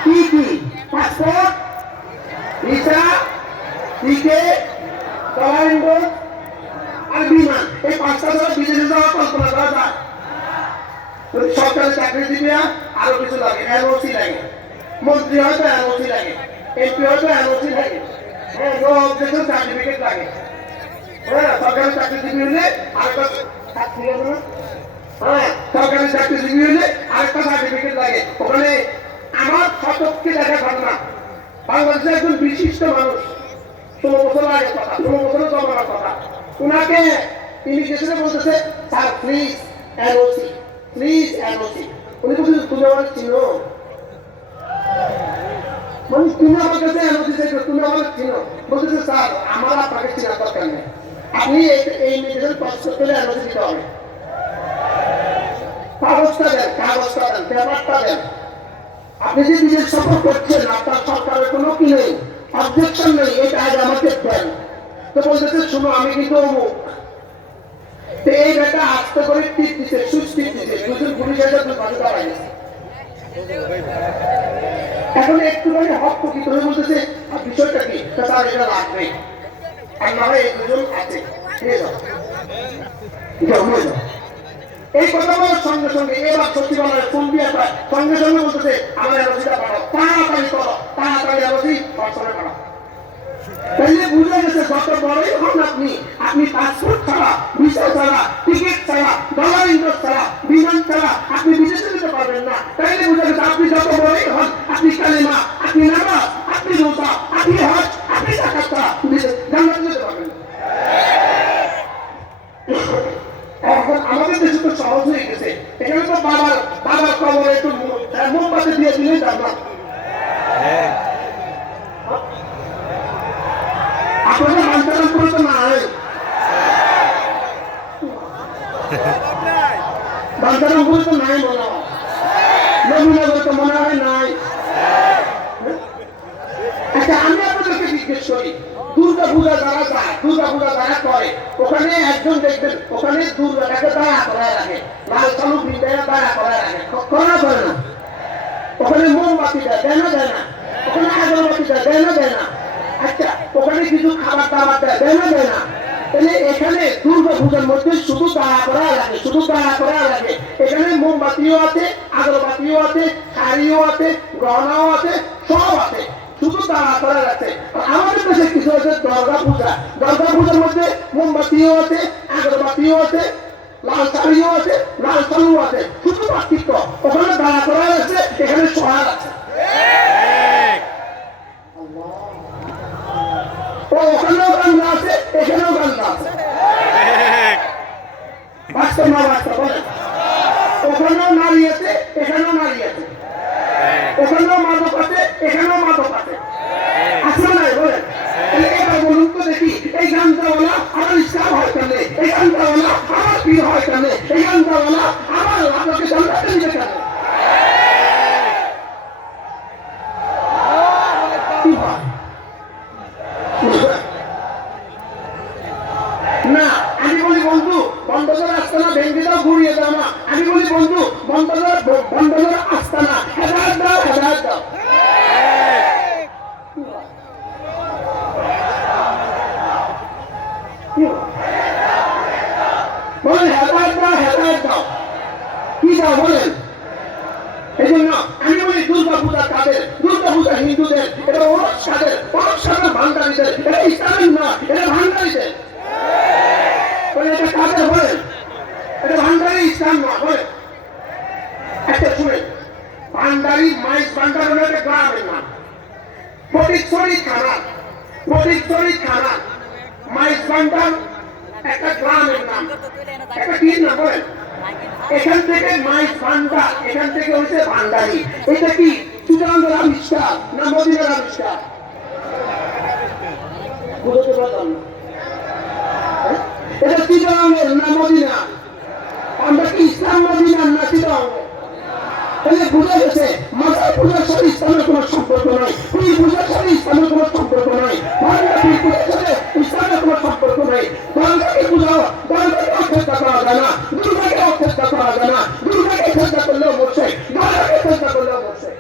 কি কি? পাসপোর্ট, ভিসা, টিকিট, ডলার আর বিমান, এই 5টা দ্বারা বিদেশে যাওয়ার কল্পনা করা যায়। সরকারি চাকরি দিবে আরো কিছু লাগে, এনওসি লাগে, মন্ত্রী হয়তো এনওসি লাগে, এমপি হয়তো এনওসি লাগে, হ্যাঁ, নো অবজেকশন সার্টিফিকেট লাগে। হ্যাঁ, সরকারি চাকরিজীবী হলে আরেকটা সার্টিফিকেট, হ্যাঁ, সরকারি চাকরিজীবী হলে আরেকটা সার্টিফিকেট লাগে। ওখানে আমার শতককে দেখা ঘটনা, বাংলাদেশের একজন বিশিষ্ট মানুষ, 16 বছর আগে কথা, 16 বছরের জমানোর কথা, উনাকে ইমিগ্রেশনে বলতেছে, sir please NOC, please NOC. উনি বলছেন তুমি আমার চিনো, মানে তুমি আমার কাছে এনওসি চাইছো, তুমি আমার চিনো? বলতেছে স্যার আমার আপনাকে চিনার দরকার নেই, আপনি এই ইমিগ্রেশন পাস করতে হলে এনওসি দিতে হবে। কাগজটা দেন, কাগজটা দেন, পেপারটা দেন। আপনি যে বিদেশ সফর করছেন, আপনার সরকারের কোনো কি নেই, অবজেকশন নেই, এটা আগে আমাকে দেন। তো বলতেছে শুনো আমি কিন্তু অমুক, তো এই বেটা আস্তে করে টিপ দিচ্ছে, সুচ টিপ দিচ্ছে, দুজন পুলিশ এসে দুই পাশে দাঁড়ায় গেছে। এখন একটুখানি হক প্রকৃত হয়ে বলতেছে বিষয়টা কি, তার এটা লাগবে, আর না হয় এই দুজন আছে, নিয়ে যাও, নিয়ে যাও। এই কথা বলার সঙ্গে সঙ্গে এবার সচিবালয়ের ফোন দিয়ে সঙ্গে সঙ্গে বলতেছে আমার এনওসিটা পাঠাও, তাড়াতাড়ি করো, তাড়াতাড়ি এনওসি পার্সনে পাঠাও। তাহলে বুঝে গেছে যত বড়ই হন আপনি, আপনি পাসপোর্ট ছাড়া, ভিসা ছাড়া, টিকিট ছাড়া, ডলার ইনভেস্ট ছাড়া, বিমান ছাড়া আপনি বিদেশে যেতে পারবেন না। তাইলে বুঝে গেছে আপনি যত বড়ই হন, আপনি কালেমা, আপনি নামাজ, আপনি রোজা, আপনি হজ, আপনি যাকাত ছাড়া জান্নাতে যেতে পারবেন না। এখন আমাদের দেশে তো সহজ হয়ে গেছে, এখানে তো বাবার কবরে একটু মোমবাতি দিয়ে দিলেই জান্নাত। আপনাদের মানতাম করে তো নাই, মানতাম করে তো নাই মনে হয়, নবীনগরে তো মনে হয় নাই। আচ্ছা আমি আপনাদেরকে জিজ্ঞেস করি, দুর্গা পূজা যারা যায়, দুর্গা পূজা যারা করে, ওখানে একজন দেখবেন ওখানে দুর্গাটাকে দাঁড়া করায় রাখে, লাল চালু ভিড়ে দাঁড়া করায় রাখে, করা করে না। ওখানে মোমবাতি দেয় না, দেয় না, ওখানে আগরবাতি দেয় না, দেয় না। আচ্ছা ওখানে কিছু খাবার দাবার দেয় না, দেয় না। তাহলে এখানে দুর্গা পূজার মধ্যে শুধু দাঁড়া করা লাগে, শুধু দাঁড়া করা লাগে। এখানে মোমবাতিও আছে, আগরবাতিও আছে, শাড়িও আছে, গহনাও আছে, সব আছে, শুধু দাঁড়া করা আছে। আমাদের দেশে কিছু আছে দুর্গা পূজা, দুর্গা পূজার মধ্যে মোমবাতিও আছে, আগরবাতিও আছে, লাল শাড়িও আছে, লাল চালু আছে, শুধু পার্থক্য ওখানে দাঁড়া করা আছে, এখানে সহায় আছে। ওখানেও গান্ধা আছে, এখানেও গান্ধা আছে, বাস্তব না বাস্তব বলেন? ওখানেও নারী আছে, এখানেও নারী আছে, ওখানেও মাদক আছে, এখানেও মাদক আছে, আছে নাই বলেন? এবার বলুন তো দেখি, এই গান্ধাওয়ালা আমার ইসলাম হয় কেন, এই গান্ধাওয়ালা আমার পীর হয় কেন, এই গান্ধাওয়ালা আমার আপনাকে জান্নাতে নিবে কেন? না আমি বলি বন্ধু বন্ধদের আস্তানা ভেঙে দাও, ঘুরিয়ে দাও না। আমি বলি বন্ধু বন্ধদের আস্তানা হেদায়েত দাও, হেদায়েত দাও। দুর্গা পূজা কাদের? দুর্গা পূজা হিন্দুদের। এটা ওরস কাদের? ওরস কাদের ভান্ডারীদের। এটা ইসলামের না, এটা ভান্ডারীদের। এটা কাদের বলেন? এটা ভান্ডারী, ইসলাম না বলেন। একটা শুনেন, ভান্ডারী মাইজ ভান্ডার হলো একটা গ্রামের নাম। ফটিকছড়ি থানা, ফটিকছড়ি থানা মাইজ ভান্ডার একটা গ্রামের নাম। একটা কি নাম বলেন? এখান থেকে মাইজ ভান্ডার, এখান থেকে হচ্ছে ভান্ডারী। এটা কি চুয়াডাঙ্গার আবিষ্কার না মদিনার আবিষ্কার? বুঝতে পারলাম না। এটা চুয়াডাঙ্গার না মদিনা? আমরা কি ইসলাম মদিনার না চুয়াডাঙ্গার? তাহলে বুঝা গেছে মাজার পূজার সাথে ইসলামের কোনো সম্পর্ক নয়, পীর পূজার সাথে ইসলামের কোনো সম্পর্ক নয়, ভান্ডার পীর পূজার সাথে ইসলামের কোনো সম্পর্ক নেই। বাংলাকে পূজা, বাংলাকে অপেক্ষা করা যায় না, দুর্গাকে অপেক্ষা করা যায় না। দুর্গাকে চেষ্টা করলেও বসে, বাংলাকে চেষ্টা করলেও বসে।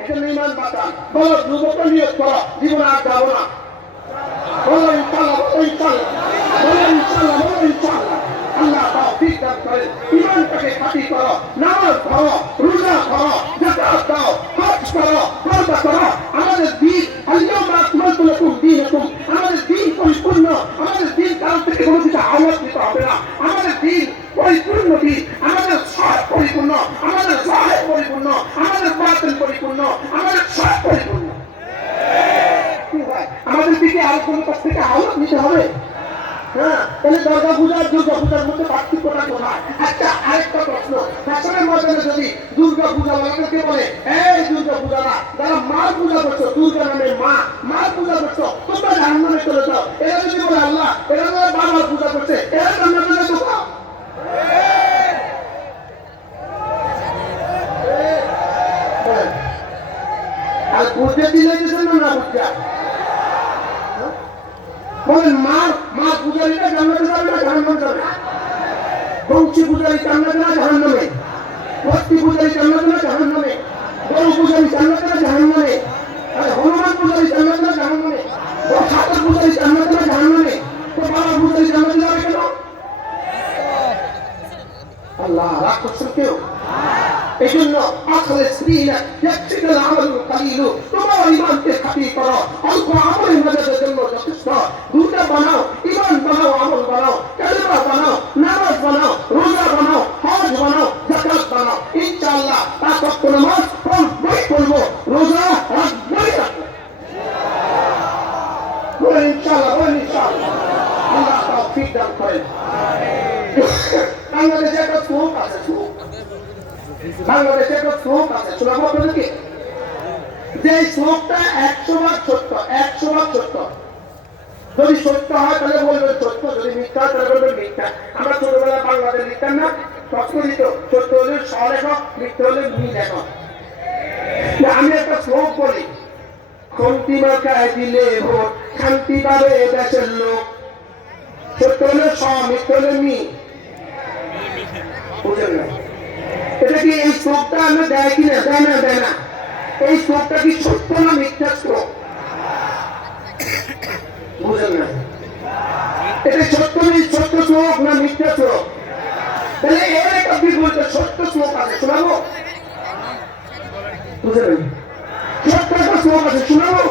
এজন্য ইমান বাঁচান। বলো যুবকরা নিয়োগ করো, জীবনে আর যাবো না। বলো ইনশাল্লাহ, বলো ইনশাল্লাহ, বলো ইনশাল্লাহ, বলো ইনশাল্লাহ। আল্লাহ তৌফিক দান করেন। ঈমানটাকে খাঁটি করো, নামাজ পড়ো, রোজা করো, যাকাত দাও, হজ করো, পর্দা করো। আমাদের দ্বীন আল-ইয়াওমা আকমালতু লাকুম দীনাকুম। আমাদের দ্বীন পরিপূর্ণ। আমাদের দ্বীন কারো থেকে কোনো কিছু আওয়াজ দিতে হবে না। আমাদের দ্বীন পরিপূর্ণ দ্বীন। আমাদের সব পরিপূর্ণ, আমাদের জাহির পরিপূর্ণ, আমাদের বাতিন পরিপূর্ণ, আমাদের সব পরিপূর্ণ। কি ভাই, আমাদের দিকে আর কোনো কাছ থেকে আওয়াজ নিতে হবে? হ্যাঁ, তাহলে দুর্গা পূজা আর দুর্গা পূজার মধ্যে পার্থক্যটা কোথায়? আচ্ছা, আরেকটা প্রশ্ন, শাসনের মধ্যে যদি দুর্গা পূজা বানাতে বলে, এই দুর্গা পূজা না, যারা মার পূজা করছো, দুর্গা নামে মা, মার পূজা করছো, তোমরা জাহান্নামে চলে যাও। এরা যদি বলে আল্লাহ, এরা যারা বাবার পূজা করছে, এরা জান্নাতে যেতে পারো। আর বুঝতে দিলে না না বুঝতে বলেন, মা পূজারীরা জান্নাতে যাবে না জাহান্নামে যাবে? বংশী পূজারী জান্নাতে না জাহান্নামে? ভক্তি পূজারী জান্নাতে না জাহান্নামে? গরু পূজারী জান্নাতে না জাহান্নামে? হনুমান পূজারী জান্নাতে না জাহান্নামে? ঠাকুর পূজারী জান্নাতে না জাহান্নামে? তো বাবা পূজারী জান্নাতে যাবে কেন? আল্লাহ রাগ করছেন কেউ? এই জন্য তোমার ইমানকে খাঁটি করো, অল্প আমল ইমানের জন্য যথেষ্ট। দুটা বানাও, ইমান বানাও, আমল বানাও, কালিমা বানাও, নামাজ বানাও, রোজা বানাও, হজ বানাও, যাকাত বানাও। ইনশাআল্লাহ পাঁচ ওয়াক্ত নামাজ বই পড়বো, রোজা রাখবই রাখবো। বলেন ইনশাআল্লাহ, বলেন ইনশাআল্লাহ। আল্লাহ তৌফিক দান করেন। বাংলাদেশে একটা শ্লোক আছে, বাংলাদেশে একটা শ্লোক আছে, শোনাবো আপনাদেরকে। যে শ্লোকটা 100 ভাগ সত্য, 100 ভাগ সত্য। যদি সত্য হয় তাহলে বলবেন সত্য, যদি মিথ্যা হয় তাহলে বলবেন মিথ্যা। আমরা ছোটবেলায় বাংলাদেশ লিখতাম না, সত্য দিত, সত্য হলে স লেখক, মিথ্যা হলে মি লেখক। আমি একটা শ্লোক বলি, খন্তি মার্কায় দিলে ভোট, শান্তি পাবে দেশের লোক। সত্য হলে স, মিথ্যা হলে মি। বুঝলেন না? এটা কি এই শ্লোকটা আমরা দেয় কিনা? দেয় না, দেয় না। এই শ্লোকটা কি সত্য না মিথ্যা শ্লোক? বুঝলেন না? এটা সত্য সত্য শ্লোক না মিথ্যা শ্লোক? তাহলে এর একটা বিপরীতে সত্য শ্লোক আছে, শোনাবো? বুঝলেন? সত্য একটা শ্লোক আছে, শোনাবো?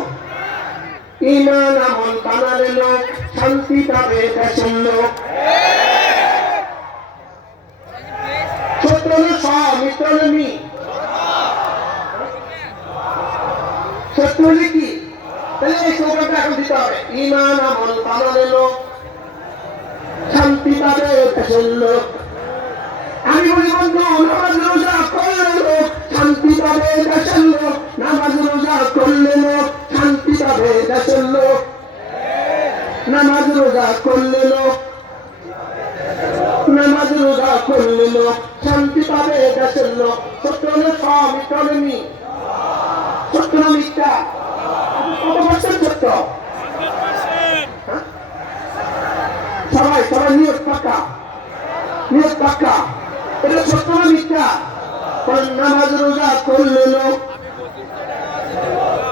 ইমান আমল বানালে লোক, শান্তি পাবে দেশের লোক। সত্য হলে স, মিথ্যা হলে মি। সত্য হলে কি? তাহলে এই শ্লোকটা এখন দিতে হবে, ইমান আমল বানালে লোক, শান্তি পাবে দেশের লোক। আমি বলি বন্ধু, নামাজ রোজা করলে লোক, শান্তি পাবে দেশের লোক। নামাজ রোজা করলে লোক, শান্তি পাবে দেশের লোক। নামাজ রোজা করলে লোক, নামাজ রোজা করলে লোক, শান্তি পাবে দেশের লোক। সত্য হলে স, মিথ্যা হলে মি। সত্য না মিথ্যা? কত পার্সেন্ট সত্য? সবাই সবাই নিয়োগ পাক্কা, নিয়োগ পাক্কা। এটা সত্য না মিথ্যা? নামাজ রোজা করলে লোক,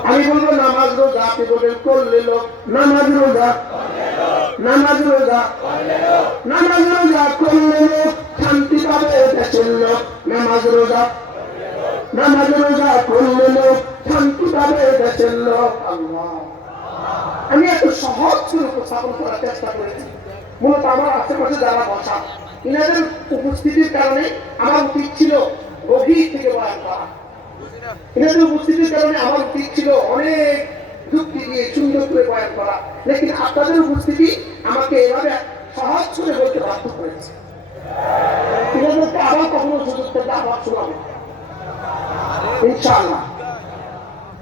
আমি বলবো নামাজ রোজা, আপনি বলবেন করলে লোক। নামাজ রোজা, নামাজ রোজা, নামাজ রোজা করলে লোক, শান্তি পাবে দেশের লোক। নামাজ রোজা, নামাজ রোজা করলে লোক, শান্তি পাবে দেশের লোক। আল্লাহ, আমি এত সহজ করে উপস্থাপন করার চেষ্টা করেছি। মূলত আমার আশেপাশে যারা বসা, ইনাদের উপস্থিতির কারণে আমার উচিত ছিল গভীর থেকে বয়ান করা। এনাদের উপস্থিতির কারণে আমার উচিত ছিল অনেক যুক্তি দিয়ে সুন্দর করে বয়ান করা, লেকিন আপনাদের উপস্থিতি আমাকে এভাবে সহজ করে বলতে বাধ্য করেছে। এনাদেরকে আবার কখনো সুযোগ পেতে আবার শোনাবো ইনশাআল্লাহ।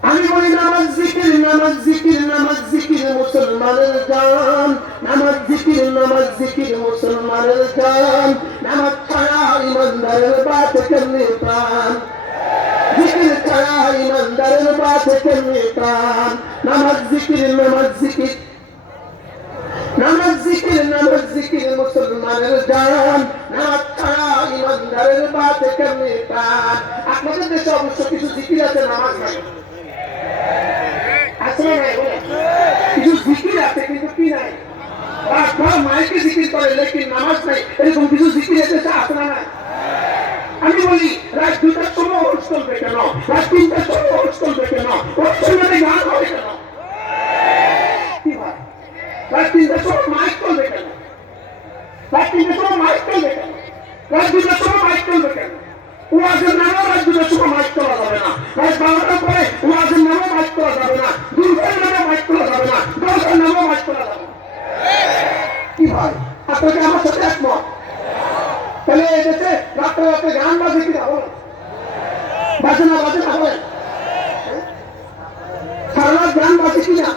আমি বলি নামাজ জিকির, নামাজ জিকির, নামাজ জিকির মুসলমানের জান, নামাজ জিকির, নামাজ জিকির মুসলমানের জান, নামাজ ছাড়া ইমানদারের বাত কেমনে প্রাণ, জিকির ছাড়া ইমানদারের বাত কেমনে প্রাণ, নামাজ জিকির, নামাজ জিকির, নামাজ জিকির, নামাজ জিকির মুসলমানের জান, নামাজ ছাড়া ইমানদারের বাত কেমনে প্রাণ। আপনাদের দেশে অবশ্য কিছু জিকির আছে, নামাজ নাই। আসলে নাই বলে কিছু জিকির আছে, কিন্তু কি নাই? তারপর মাইকে জিকির করে, লেকিন নামাজ নাই। এরকম কিছু জিকির এসেছে, আছে না নাই? আমি বলি রাত 2টার সময় ওরস চলবে কেন? রাত 3টার সময় ওরস চলবে কেন? ওরস চলবে গান হবে কেন? কি ভাই, রাত 3টার সময় মাইক চলবে কেন? রাত 3টার সময় মাইক চলবে কেন? রাত 2টার সময় মাইক চলবে কেন? ওয়াজের নামেও রাত 2টার সময় মাইক চলা যাবে না। রাত 12টার পরে ওয়াজের নামেও মাইক চলা যাবে না, দুর্গের নামেও মাইক চলা যাবে না, দশের নামেও মাইক চলা যাবে না। কি ভাই, আপনাকে আমার সাথে একমত? তাহলে এদেশে রাত্রে রাত্রে গান বাজে কিনা বলেন? বাজে না, বাজে না বলেন? সারা রাত গান বাজে কিনা?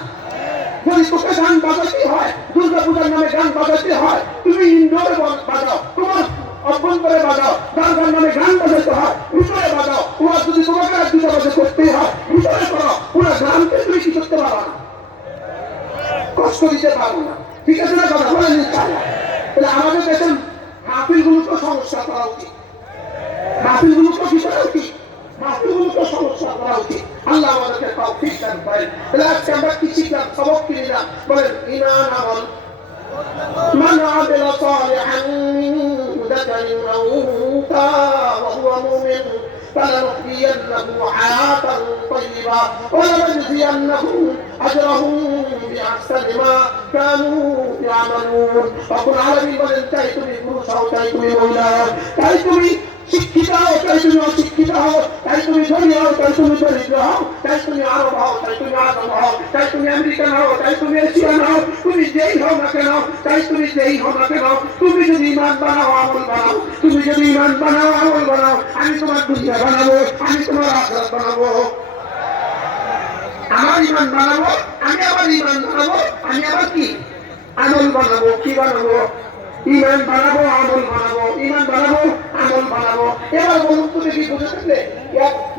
যদি তোকে গান বাজাতে হয়, দুর্গা পূজার নামে গান বাজাতে হয়, তুমি ইনডোরে বাজাও, তোমার অভ্যন্তরে বাজাও। দরগার নামে গান বাজাতে হয়, ভিতরে বাজাও। তোমার যদি তোমাকে আর 2টা বাজে করতেই হয়, ভিতরে করো। পুরো গ্রামকে তুমি কি করতে পারো না, কষ্ট দিতে পারবো না। ঠিক আছে না কথা বলেন ইনশাআল্লাহ? তাহলে আমাদের দেশের মাহফিলগুলোকে সংস্কার করা উচিত, মাহফিলগুলোকে কি করা উচিত? মাহফিলগুলোকে সংস্কার করা উচিত। আল্লাহ আমাদেরকে তৌফিক দান করেন। তাহলে আজকে আমরা কি শিখলাম, সবক কি নিলাম? বলেন ঈমান আমল। من عمل صالحا من ذكر أو أنثى وهو مؤمن فلنحيينه حياة طيبة ولنجزينهم أجرهم بأحسن ما كانوا يعملون। رب العالمين বলেন, চাই তুমি পুরুষ হও, চাই তুমি মহিলা হও, চাই তুমি শিক্ষিত হও, চাই তুমি অশিক্ষিত হও, চাই তুমি ধনী হও, চাই তুমি দরিদ্র হও, চাই তুমি আরব হও, চাই তুমি আজম হও, চাই তুমি আমেরিকান হও, চাই তুমি এশিয়ান হও, তুমি যেই হও না কেন, চাই তুমি যেই হও না কেন, তুমি যদি ঈমান বানাও, আমল বানাও, তুমি যদি ঈমান বানাও, আমল বানাও, আমি তোমার দুনিয়া বানাবো, আমি তোমার আখিরাত বানাবো। আমার ঈমান বানাবো, আমি আবার ঈমান বানাবো, আমি আবার কি আমল বানাবো। কি বানাবো? ঈমান বানাবো, আমল বানাবো, ঈমান বানাবো, আমল বানাবো। এবার বলুন তো দেখি, বুঝে থাকলে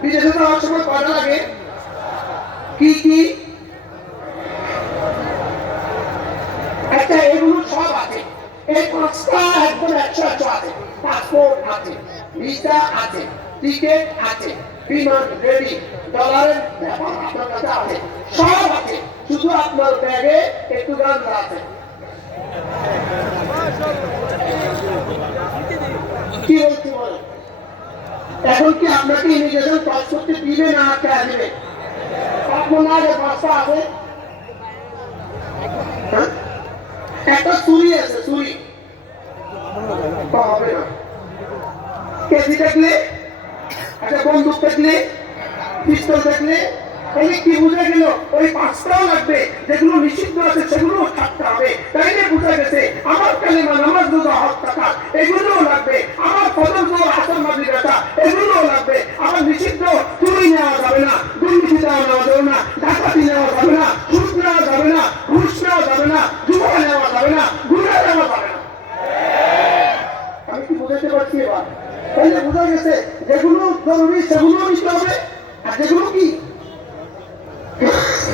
বিদেশে যাওয়ার সময় কয়টা লাগে? কি কি? একটা, এগুলো সব আছে। এই 5টা একদম 100 আছে। পাসপোর্ট আছে, ভিসা আছে, টিকেট আছে, বিমান রেডি, ডলারের ব্যাপার আপনার কাছে আছে, সব আছে। শুধু আপনার ব্যাগে একটু গাঁজা আছে। কি বলছি বলেন? এখন কি আপনাকে ইমিগ্রেশন পাস করতে দিবে না আটকে আসবে? আপনার আগে 5টা আছে। একটা চুরি আছে, চুরি হবে না। কেজি দেখলে, একটা বন্দুক দেখলে, পিস্তল দেখলে, তাহলে কি বুঝা গেল? ওই 5টাও লাগবে, যেগুলো নিষিদ্ধ আছে সেগুলো থাকতে হবে। তাইলে বুঝা গেছে আমার কালেমা, নামাজ, রোজা, হজ, যাকাত এগুলোও লাগবে, আমার ফজর, যোহর, আসর, মাগরিব, ইশা এগুলোও লাগবে। আমার নিষিদ্ধ চুরি নেওয়া যাবে না, দুর্নীতি নেওয়া যাবে না, ডাকাতি নেওয়া যাবে না, সুদ নেওয়া যাবে না, ঘুষ নেওয়া যাবে না, জুয়া নেওয়া যাবে না, গুণা নেওয়া যাবে না। আমি কি বুঝাতে পারছি এবার? তাইলে বুঝা গেছে যেগুলো জরুরি সেগুলো নিতে হবে, আর যেগুলো কি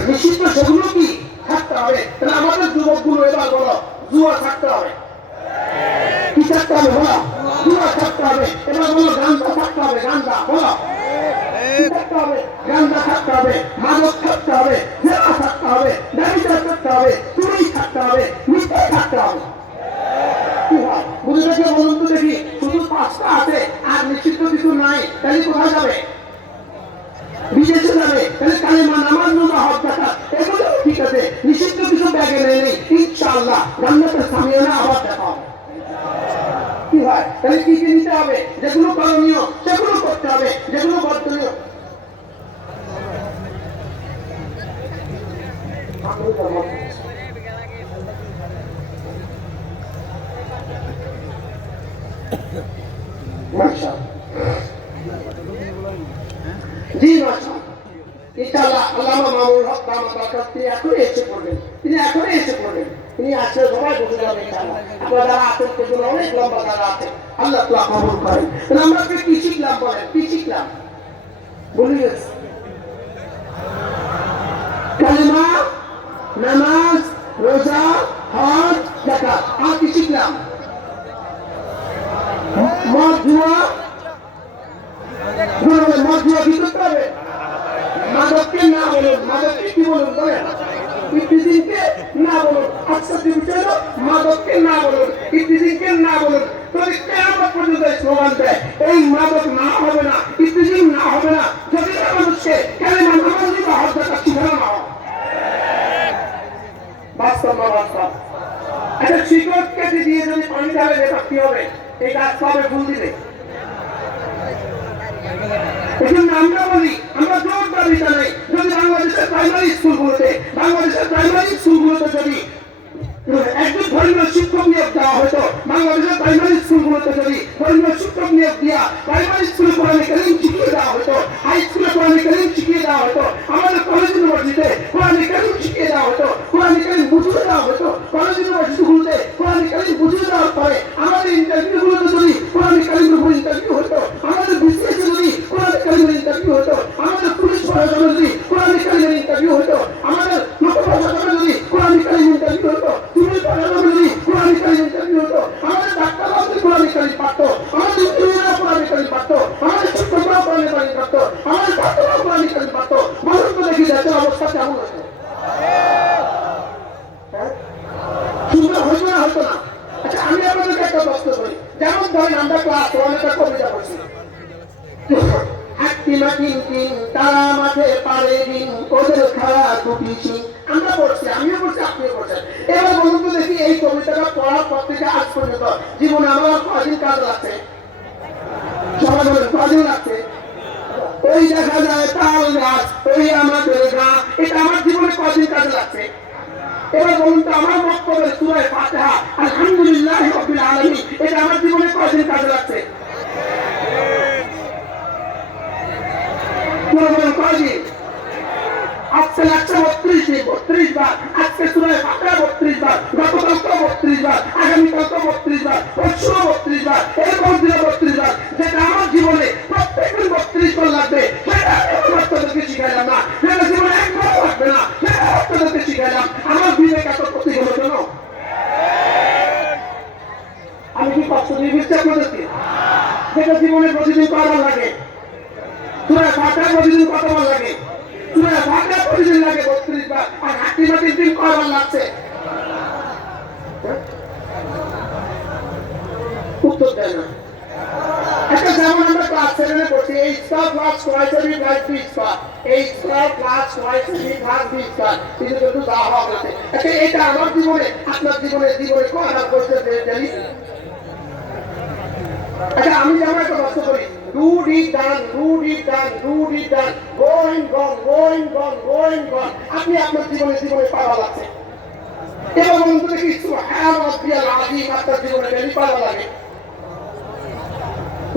নিষিদ্ধ সেগুলো কি থাকতে হবে। তাহলে আমাদের যুবকগুলো এবার বলো, জুয়া থাকতে হবে। কি থাকতে হবে বলো? জুয়া থাকতে হবে। এবার বলো, গাঁজা থাকতে হবে। গাঁজা বলো, কি থাকতে হবে? গাঁজা থাকতে হবে, মাদক থাকতে হবে, জেনা থাকতে হবে, ব্যভিচার থাকতে হবে, চুরি থাকতে হবে, মিথ্যা থাকতে হবে। কি হয় বুঝে দেখে বলুন তো দেখি? শুধু 5টা আছে আর নিষিদ্ধ কিছু নাই, তাহলে কোথায় যাবে? আগে নেই ইনশাআল্লাহ জান্নাতের সামিয়ানা আবার দেখা হবে। কি হয় তাহলে কি কি নিতে হবে? যেগুলো করণীয় সেগুলো করতে হবে, যেগুলো বর্জনীয় জি মাশাআল্লাহ ইনশাআল্লাহ আল্লামা মামুনুল হক দামাত বরকাত তিনি এখনই এসে পড়বেন, তিনি আসলে সবাই বুঝে যাবে ইনশাআল্লাহ। আপনারা যারা আছেন সেগুলো অনেক লম্বা যারা আছে আল্লাহ তাআলা কবুল করেন। তাহলে আমরা কি শিখলাম বলেন? কি শিখলাম? বলি গেছে কালিমা, নামাজ, রোজা, হজ, যাকাত। আর কি শিখলাম? মদ জুয়া কি করতে হবে? মাদককে না বলুন, মাদককে কি বলুন বলেন? ইফতিজিংকে না বলুন। আচ্ছা বিষয় মাদককে না বলুন, ইফতিজিংকে না বলুন। যদি কিয়ামত পর্যন্ত স্লোগান দেয় এই মাদক না হবে না, ইফতিজিং না হবে না, যদি মানুষকে কালিমা, নামাজ বা হজ যাকাত শিখানো না হয়। বাস্তব না বাস্তব? আচ্ছা শিকড় কেটে দিয়ে যদি পানি ঢালে যেটা কি হবে? এই গাছ পাবে ফুল দিলে। এই জন্য আমরা বলি, আমরা জোর দাবি জানাই যদি বাংলাদেশের প্রাইমারি স্কুলগুলোতে যদি একজন ধর্মীয় শিক্ষক নিয়োগ দেওয়া হতো, বাংলাদেশের প্রাইমারি স্কুলগুলোতে যদি ধর্মীয় শিক্ষক নিয়োগ দিয়া প্রাইমারি স্কুলে কোরআনে কারীম শিখিয়ে দেওয়া হতো, হাই স্কুলে কোরআনে কারীম শিখিয়ে দেওয়া হতো, আমাদের কলেজ ইউনিভার্সিটিতে কোরআনে কারীম শিখিয়ে দেওয়া হতো, কোরআনে কারীম বুঝিয়ে দেওয়া হতো, কলেজ ইউনিভার্সিটিগুলোতে কোরআনে কারীম বুঝিয়ে দেওয়ার পরে আমাদের ইন্টারভিউগুলোতে যদি কোরআনে কারীমের উপর ইন্টারভিউ হতো, আমাদের বিসিএস যদি কোরআনে কারীমের ইন্টারভিউ হতো, আমাদের পুলিশ প্রশাসনে যদি কোরআনে কারীমের ইন্টারভিউ হতো, আমাদের লোক প্রশাসনে যদি কোরআনে কারীম ইন্টারভিউ হতো, সিভিল প্রশাসনে যদি কোরআনে কারীম ইন্টারভিউ হতো, আমাদের ডাক্তাররাও যদি কোরআনে কারীম পারতো, আমাদের ইঞ্জিনিয়াররাও কোরআনে কারীম পারতো, আমাদের শিক্ষকরাও কোরআনে কারীম পারতো, আমাদের ছাত্ররাও কোরআনে কারীম পারতো, বলুন তো দেখি দেশের অবস্থা কেমন হতো? সুন্দর হইতো না হতো না? আচ্ছা আমি আপনাদেরকে একটা প্রশ্ন করি, যেমন ধরেন আমরা ক্লাস ওয়ানেটা কবিতা পড়ছি, তারা মাঠে পারে দিন ওদের খেলা দুটি সিং, আমরা পড়ছি, আমিও পড়ছি, আপনিও পড়ছেন। এবার বলুন তো দেখি এই কবিতাটা পড়ার পর থেকে আজ পর্যন্ত জীবনে আমার কদিন কাজ লাগছে? সবাই বলেন কদিন লাগছে? ওই দেখা যায় তাল গাছ, ওই আমাদের গা, এটা আমার জীবনে কদিন কাজে লাগছে? এবার বলুন তো আমার বক্তব্যের সূরা ফাতিহা আলহামদুলিল্লাহি রাব্বিল আলামিন, এটা আমার জীবনে কদিন কাজে লাগছে? কদিন? আজকে লাগছে 32 দিন, 32 বার। আজকে সূরা ফাতিহা 32 বার, গতকালকে 32 বার, আগামীকালকে 32 বার, পরশু 32 বার, এরপর দিনে 32 বার। যেটা আমার জীবনে প্রত্যেকদিন 32 বার লাগবে সেটা আমি বাচ্চাদেরকে শিখাইলাম না, যেটা জীবনে একবার লাগবে না সেটা বাচ্চাদেরকে শিখাইলাম। আমার বিবেক এত প্রতিকূল কেন? আমি কি কষ্ট দিয়ে দিচ্ছি আপনাদেরকে? যেটা জীবনে প্রতিদিন করার লাগে, সূরা ফাতিহা প্রতিদিন কতবার লাগে? সূরা ফাতিহা প্রতিদিন লাগে 32 বার, আর হাঁটি মাটি দিন কয়বার লাগছে? উত্তর দেয় না। একটা যেমন আমরা ক্লাস 7 পড়ছি, এই square plus twice a week by b square, এই square plus twice a week by b square, এটা কিন্তু দেওয়া হয়েছে। আচ্ছা এটা আমার জীবনে আপনার জীবনে কয়বার করতে জানি? আচ্ছা আমি যেমন একটা প্রশ্ন করি, do it done, going gone, আপনি আপনার জীবনে পাওয়া লাগছে। এবার বলুন তো দেখি সুবহান রাব্বিয়াল আযীম আপনার জীবনে ডেলি পাওয়া লাগে?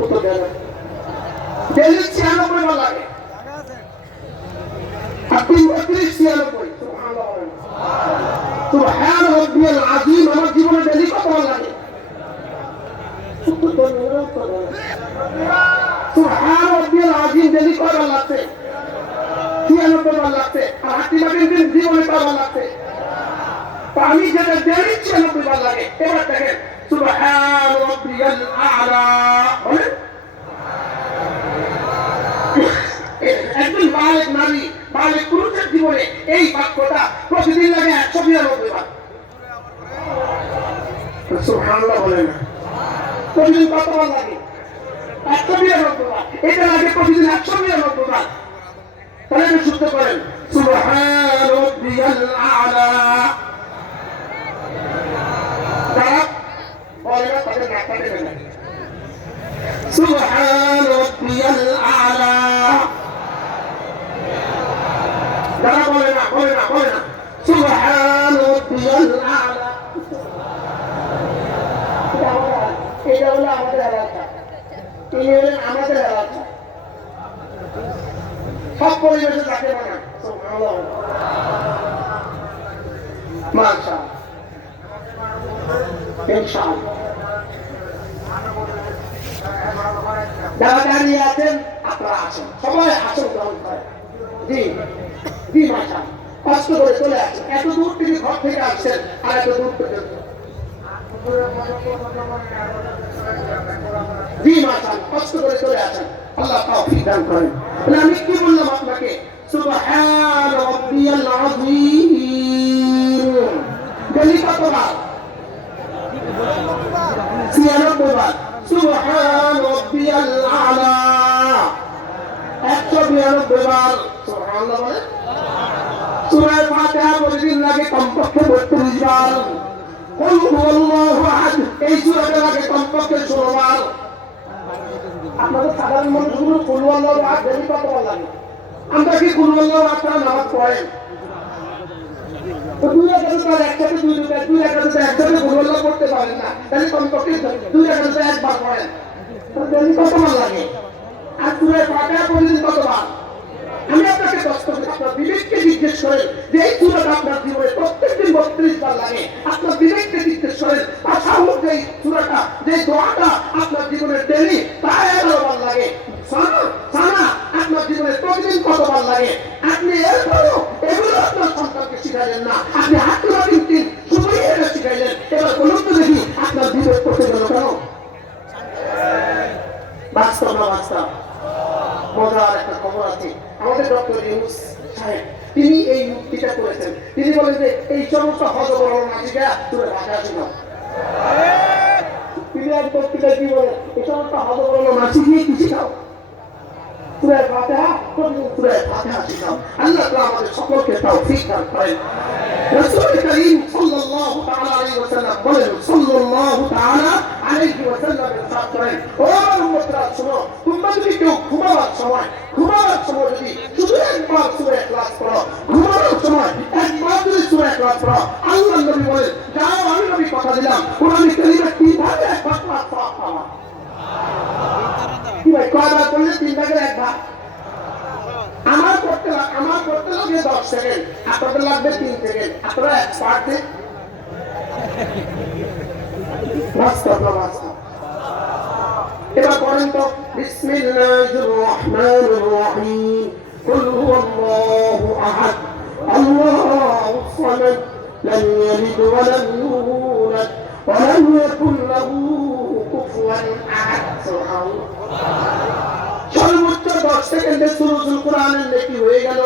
উত্তর দেন না। ডেলি 96 বার লাগে। আপনি 96 সুবহানাল্লাহ, সুবহান রাব্বিয়াল আযীম আমার জীবনে ডেলি কতবার লাগে? সুবহান রাব্বিয়াল আযীম ডেলি কয়বার লাগছে? 96 বার লাগছে। আর হাঁটি মাটির দিন জীবনে কয়বার লাগছে? আমি যেটা ডেলি 96 বার লাগে। এবার দেখেন সুবহান রাব্বিয়াল আ'লা, বলেন একজন বালেগ নারী, বালেগ পুরুষের জীবনে এই বাক্যটা প্রতিদিন লাগে 199 বার। সুবহানাল্লাহ বলেন না? প্রতিদিন কতবার লাগে? 199 বার। এটা লাগে প্রতিদিন 199 বার। তাহলে আপনি শুদ্ধ করেন সুবহান রাব্বিয়াল আ'লা, সুবহান রাব্বিয়াল আলা। যারা বলে না সুবহান রাব্বিয়াল আলা। এটা হলো আমাদের এলাকা, তিনি হলেন আমাদের এলাকা। সব পরিবেশে তাকে বানায় মাশাআল্লাহ ইনশাআল্লাহ। যারা দাঁড়িয়ে আছেন আপনারা আসেন, সবাই আসন গ্রহণ করেন। জি জি মাশাআল্লাহ, কষ্ট করে চলে আসেন, এত দূর থেকে ঘর থেকে আসছেন আর এত দূর পর্যন্ত। জি মাশাআল্লাহ, কষ্ট করে চলে আসেন, আল্লাহ তৌফিক দান করেন। তাহলে আমি কি বললাম আপনাকে? সুবহান রাব্বিয়াল আযীম বলি কতবার? 96 বার। সুবহান রাব্বিয়াল আলা 192 বার। সুবহানাল্লাহ বলে। সূরা ফাতিহা প্রতিদিন লাগে কমপক্ষে 32 বার। কুল হুয়াল্লাহু আহাদ এই সূরাটা লাগে কমপক্ষে 16 বার। আপনাদের সাধারণ মানুষগুলো কুল হুয়াল্লাহু আহাদ বলি কতবার লাগে? আমরা কি কুল হুয়াল্লাহু আহাদ ছাড়া নামাজ পড়েন? তো দুই রাকাতে তার একসাথে দুই রাকাতে একসাথে কুল হুয়াল্লাহু পড়তে পারেন না, তাহলে কমপক্ষে দুই রাকাতে একবার পড়েন, তাহলে বলি কতবার লাগে? আর সূরা ফাতিহা প্রতিদিন কতবার? আমি আপনাকে কষ্ট করে আপনার বিবেককে জিজ্ঞেস করেন যে এই সূরাটা আপনার জীবনে প্রত্যেকদিন 32 বার লাগে। আপনার বিবেককে জিজ্ঞেস করেন তাশাহুদ যে সূরাটা, যে দোয়াটা আপনার জীবনে ডেইলি প্রায় 11 বার লাগে। সানা আপনার জীবনে প্রতিদিন কতবার লাগে? আপনি এগুলো আপনার সন্তানকে শিখাইলেন না, আপনি হাতুরা তিন সময় এটা শিখাইলেন। এবার বলুন তো দেখি আপনার বিবেক করতে গেল কেন? বাস্তব না বাস্তব? মজার একটা খবর আছে, আমাদের ডক্টর ইউনূস সাহেব তিনি এই মুক্তিটা করেছেন। তিনি বলেন যে এই সমস্ত হজবরল নাসিকা তুলে ভাষা ছিল। তিনি আজ বক্তৃতায় কি বলেন? এই সমস্ত হজবরল নাসি দিয়ে কি শিখাও? সূরা ফাতিহা, সূরা ফাতিহা শিখাও। আল্লাহ তাআলা আমাদের সকলকে তৌফিক দান করেন। রাসূল করিম সাল্লাল্লাহু তাআলা আলাইহি ওয়াসাল্লাম বলেন, সাল্লাল্লাহু তাআলা আলাইহি ওয়াসাল্লাম ইরশাদ করেন, ও উম্মতরা শোনো, তোমরা যদি কেউ ঘুমাবার সময় যদি শুধু একবার সূরা ইখলাস পড়ো, ঘুমানোর সময় একবার যদি সূরা ইখলাস পড়ো, আল্লাহর নবী বলেন, যাও আমি নবী কথা দিলাম কোরআন কারীমে কিভাবে একবার সওয়াব পাওয়া। কি ভাই, কয়বার পড়লে 3 ভাগের 1 ভাগ? আমার করতে লাগে 10 সেকেন্ড, আপনাদের লাগবে 3 সেকেন্ড। আপনারা এক্সপার্ট দেন। এবার পড়েন তো, বিসমিল্লাহির রহমানির রহিম, কুল হুয়াল্লাহু আহাদ, আল্লাহুস সামাদ, লাম ইয়ালিদ ওয়া লাম ইউলাদ ওয়া লাম ইয়াকুল লাহু কুফুয়ান আহাদ। সুবহানাল্লাহ। সর্বোচ্চ 10 সেকেন্ডে সূরাতুল কোরআনের নেকি হয়ে গেল।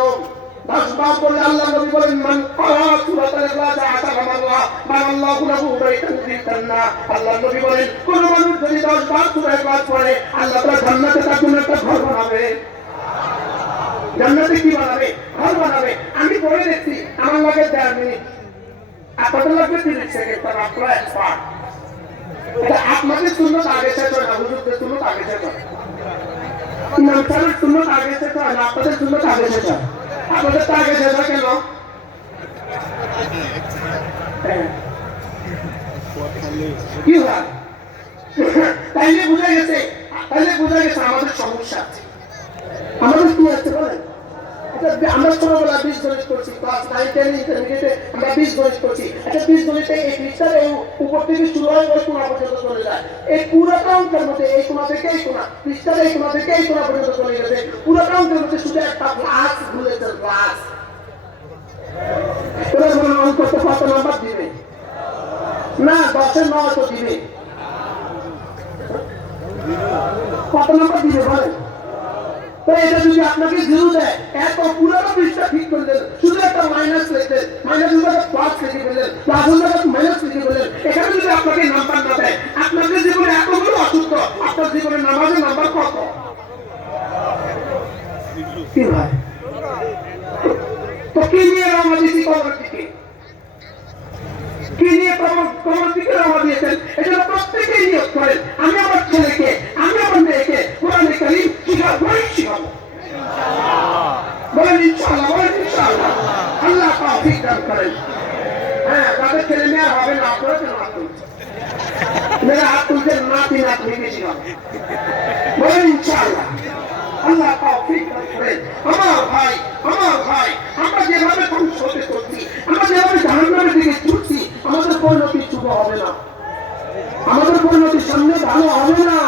10 বার পড়লে আল্লাহ নবী বলেন, মান ক্বারা সূরাতুল ইখলাস আতাকাল্লাহ বানাল্লাহু লাহু বাইতান ফিল জান্নাহ। আল্লাহ নবী বলেন, কোন মানুষ যদি 10 বার সূরা ইখলাস পড়ে, আল্লাহ তাআলা জান্নাতে তার জন্য একটা ঘর বানাবে। জান্নাতে কি বানাবে? ঘর বানাবে। আমি পড়ে দেখছি, আমার লাগে 1.5 মিনিট, আপনাদের লাগবে 30 সেকেন্ড। তার আপনারা এক্সপার্ট। এটা আপনাদের সুন্নাত আগে শেষ হয় না, হুজুরদের সুন্নাত আগে শেষ হয়। ইমাম সাহেবের সুন্নাত আগে শেষ হয় না, আপনাদের সুন্নাত আগে শেষ হয়। আপনাদের তো আগে শেষ হয় কেন? কি হয়? তাইলে বোঝা গেছে আমাদের সমস্যা আছে। আমাদের কি আছে বলেন? আমরা ছোটবেলা বীজগণিত করছি, ক্লাস 9, 10 ইন্টারমিডিয়েটে আমরা বীজগণিত করছি। একটা বীজগণিতে এই পৃষ্ঠার এই উপর থেকে শুরু হয়, ওই কোণা পর্যন্ত চলে যায়। এই পুরোটা অঙ্কের মধ্যে এই কোণা থেকে এই কোণা, পৃষ্ঠার এই কোণা থেকে এই কোণা পর্যন্ত চলে গেছে। পুরোটা অঙ্কের মধ্যে শুধু একটা প্লাস ভুলেছে, প্লাস। এবার বলুন, অঙ্কতে কত নাম্বার দিবে? না, 10-এর 9 তো দিবে। কত নাম্বার দিবে বলেন? তো এটা যদি আপনাকে 0 দেয়, এত পুরোটা পৃষ্ঠা ঠিক করে দেন, শুধু একটা মাইনাস লিখবেন, মাইনাস জায়গায় প্লাস লিখে ফেললেন, প্লাসের জায়গায় মাইনাস লিখে ফেললেন। এখানে যদি আপনাকে নাম্বার না দেয়, আপনাদের জীবনে এতগুলো অসুস্থ, আপনার জীবনে নামাজের নাম্বার কত? কি ভাই? তো কি নিয়ে রওনা দিয়েছি কবরের দিকে? কি নিয়ে কবরের দিকে রওনা দিয়েছেন? এটা প্রত্যেকেই নিয়োগ করেন, আমি আমার ছেলেকে, আমি আমার মেয়েকে কারীম শিখাবই শিখাবো। বলেন ইনশাআল্লাহ, বলেন ইনশাআল্লাহ। আল্লাহ তৌফিক দান করেন। হ্যাঁ, তাদের ছেলে মেয়ে হবে না, আপনারা কেন হাত তুলছেন? মেয়েরা হাত তুলছেন, নাতি নাতনিকে শিখাবো। বলেন ইনশাআল্লাহ। আল্লাহ তৌফিক দান করেন। আমার ভাই, আমরা যেভাবে ধ্বংস হতে চলছি, আমরা যেভাবে জাহান্নামের দিকে ছুটছি, আমাদের পরিণতি শুভ হবে না, আমাদের পরিণতির সামনে ভালো হবে না।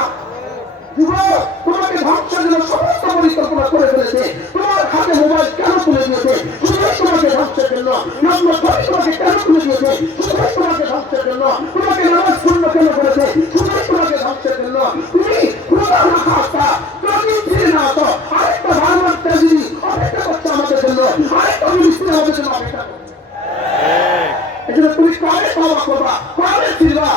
যুবক, তোমাকে ধ্বংসের জন্য সমস্ত পরিকল্পনা করে ফেলেছে। তোমার হাতে মোবাইল কেন তুলে দিয়েছে? শুধুই তোমাকে ধ্বংসের জন্য। নম্বর ঘড়ি তোমাকে কেন তুলে দিয়েছে? শুধুই তোমাকে ধ্বংসের জন্য। তোমাকে নামাজ পূর্ণ কেন করেছে? শুধুই তোমাকে ধ্বংসের জন্য। তুমি খোদা না খাস্তা যদি ফিরে না আসো, আরেকটা ভারত ট্র্যাজেডি অপেক্ষা করছে আমাদের জন্য, আরেকটা মিনিস্ট্রি আমাদের জন্য অপেক্ষা করছে। এজন্য তুমি কবে তওবা করবা, কবে ফিরবা?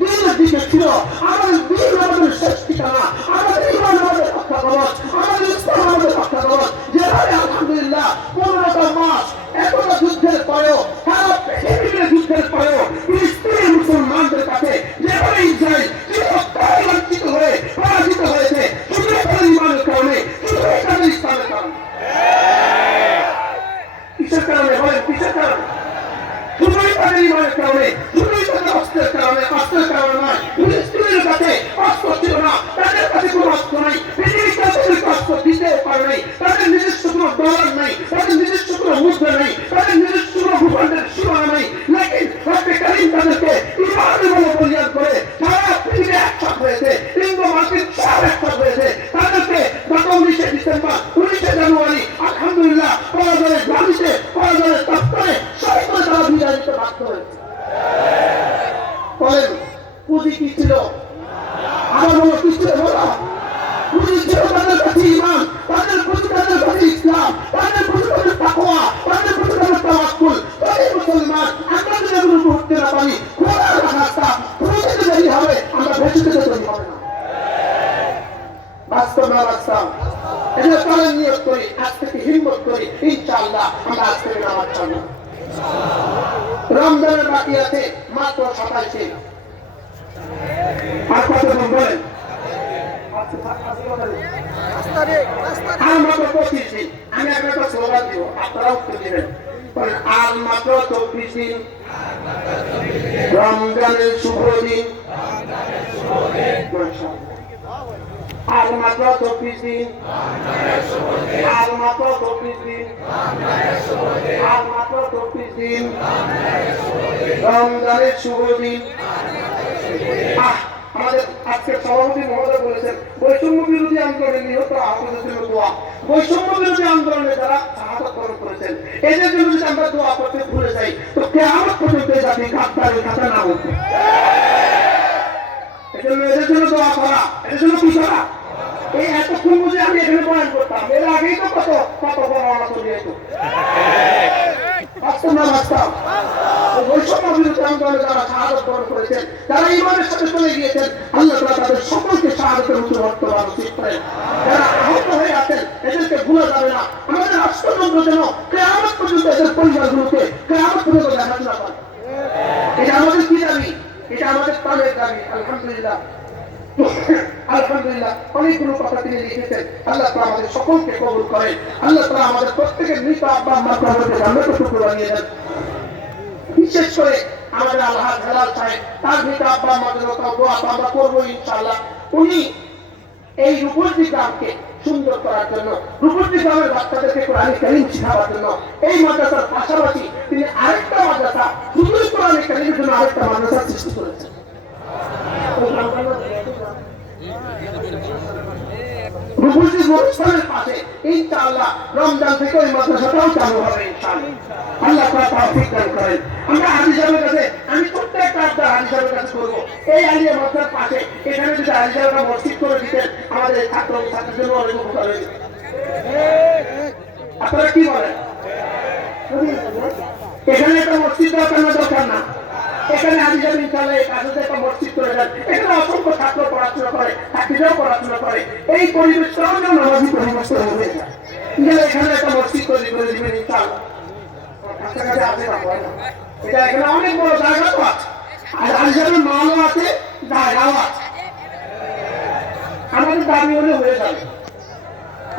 দিনের দিকে ছিল আমাদের দিন, আমাদের শেষ ঠিকানা, আমাদের ইমান আমাদের রক্ষা কবচ, আমাদের ইসলাম আমাদের রক্ষা কবচ। যেভাবে আলহামদুলিল্লাহ 15টা মাস এতটা যুদ্ধের পরেও, সারা পৃথিবীর যুদ্ধের পরেও ফিলিস্তিনের মুসলমানদের কাছে যেভাবে ইসরায়েল চিরস্থায়ী লাঞ্ছিত হয়ে পরাজিত হয়েছে, শুধু তাদের ইমানের কারণে, শুধু তাদের ইসলামের কারণে। কিসের কারণে বলেন? কিসের কারণে? শুধুই তাদের ইমানের কারণে, শুধুই তাদের অস্ত্রের কারণে। অস্ত্রের কারণে নয়। ফিলিস্তিনের কাছে অস্ত্র ছিল না, তাদের কাছে কোনো অস্ত্র নাই, পৃথিবীর কাছে অস্ত্র দিতে পারে নাই, তাদের নিজস্ব কোনো ডলার নাই, তাদের নিজস্ব কোনো মুদ্রা নেই, তাদের নিজস্ব কোনো ভূখণ্ডের সীমানা নেই। লেকিন রব্বে কারীম তাদেরকে ইমানের বলে বলিয়ান করে সারা পৃথিবী একসাথ হয়েছে, ইন্দো মার্কিন সব একসাথ হয়েছে। তাদেরকে গত 19শে ডিসেম্বর, 19শে জানুয়ারি আলহামদুলিল্লাহ পরাজয়ের গ্লানিতে, পরাজয়ের তপ্তরে শহীদ করে তারা বিদায় দিতে বাধ্য হয়েছে। বলেন পুঁজি কি ছিল? আমার বলো কি ছিল? বলো পুঁজি ছিল তাদের কাছে ঈমান, তাদের পুঁজি তাদের কাছে ইসলাম, তাদের পুঁজি তাদের তাকওয়া, তাদের পুঁজি তাদের তাওয়াক্কুল। তাই মুসলমান, আমরা যদি এগুলো করতে না পারি, খোদার রাস্তা পুঁজিতে দেরি হবে, আমরা বেঁচে যেতে তৈরি হবে না। বাস্তব না বাস্তব? এজন্য চলেন নিয়োগ করি, আজ থেকে হিম্মত করি, ইনশাআল্লাহ আমরা আজ থেকে নামাজ পড়ব। রমজানের বাকি আছে মাত্র 27 দিন। আর কত দিন বলেন? আর মাত্র 25 দিন। আমি একটা স্লোগান দিব, আপনারা উত্তর দিবেন। বলেন আর মাত্র 24 দিন, রমজানের শুভ দিন। আর মাত্র 24 দিন, আর মাত্র 24 দিন, আর মাত্র 24 দিন, রমজানের শুভ দিন। আমাদের আজকের সভাপতি মহোদয় বলেছেন বৈষম্য বিরোধী আন্দোলনে নিহত আহতদের জন্য দোয়া। বৈষম্য বিরোধী আন্দোলনে যারা শাহাদাত বরণ করেছেন, এদের জন্য যদি আমরা দোয়া করতে ভুলে যাই, তো কিয়ামত পর্যন্ত জাতি গাদ্দারের খাতা না উঠবে। এজন্য এদের জন্য দোয়া করা, এদের জন্য কি করা? এই এতক্ষণ বুঝে আমি এখানে বয়ান করতাম, এর আগেই তো কত কত বড় আলোচনা চলে যেত। বাস্তব না বাস্তব? বৈষম্য বিরোধী আন্দোলনে যারা শাহাদাত বরণ করেছেন, যারা ঈমানের সাথে চলে গিয়েছেন, আল্লাহ তাআলা তাদের সকলকে শাহাদাতের উঁচু মর্তবা নসিব করেন। যারা আহত হয়ে আছেন, এদেরকে ভুলা যাবে না। আমাদের রাষ্ট্রযন্ত্র যেন কিয়ামত পর্যন্ত এদের পরিবারগুলোকে কিয়ামত পর্যন্ত দেখাশোনা করে। এটা আমাদের কি দাবি? এটা আমাদের প্রাণের দাবি। আলহামদুলিল্লাহ, আলহামদুলিল্লাহ অনেকগুলো কথা তিনি লিখেছেন। আল্লাহ তাআলা আমাদের সকলকে কবুল করেন। আল্লাহ তাআলা আমাদের প্রত্যেকের মৃত আব্বা আম্মার কবরকে জান্নাতের টুকরো বানিয়ে দেন। বিশেষ করে আমাদের আলহাজ হেলাল সাহেব, তার মৃত আব্বা আম্মার জন্য দোয়া আমরা করবো ইনশাআল্লাহ। উনি এই রূপসী গ্রামকে সুন্দর করার জন্য, রূপসী গ্রামের বাচ্চাদেরকে কোরআন কারীম শিখাবার জন্য এই মাদ্রাসার পাশাপাশি তিনি আরেকটা মাদ্রাসা, শুধুই কোরআন কারীমের জন্য আরেকটা মাদ্রাসা সৃষ্টি করেছেন। রূপসী অনুষ্ঠানের পাশে ইনশাআল্লাহ রমজান থেকে ওই মাদ্রাসাটাও চালু হবে ইনশাআল্লাহ। আল্লাহ তাআলা তৌফিক দান করেন। আমরা হাজী সাহেবের কাছে, আমি প্রত্যেকটা আবদার হাজী সাহেবের কাছে করবো, এই আলিয়া মাদ্রাসার পাশে এখানে যদি হাজী সাহেবরা মসজিদ করে দিতেন, আমাদের এই ছাত্র ছাত্রীদের জন্য অনেক উপকার হয়ে যেত। আপনারা কি বলেন? এখানে একটা মসজিদ দরকার না? দরকার না? এখানে হাজী সাহেব ইনশাআল্লাহ এই কাজে একটা মসজিদ করে দেন। এখানে অসংখ্য ছাত্র পড়াশোনা করে, ছাত্রীরাও পড়াশোনা করে, এই পরিবেশটাও যেন নামাজি পরিবেশ তৈরি হয়ে যায়। এখানে একটা মসজিদ তৈরি করে দিবেন ইনশাআল্লাহ। কাছাকাছি আছে না? এটা এখানে অনেক বড় জায়গা তো আছে, আর হাজী সাহেবের মালও আছে, জায়গাও আছে। আমাদের দাবি হলে হয়ে যাবে।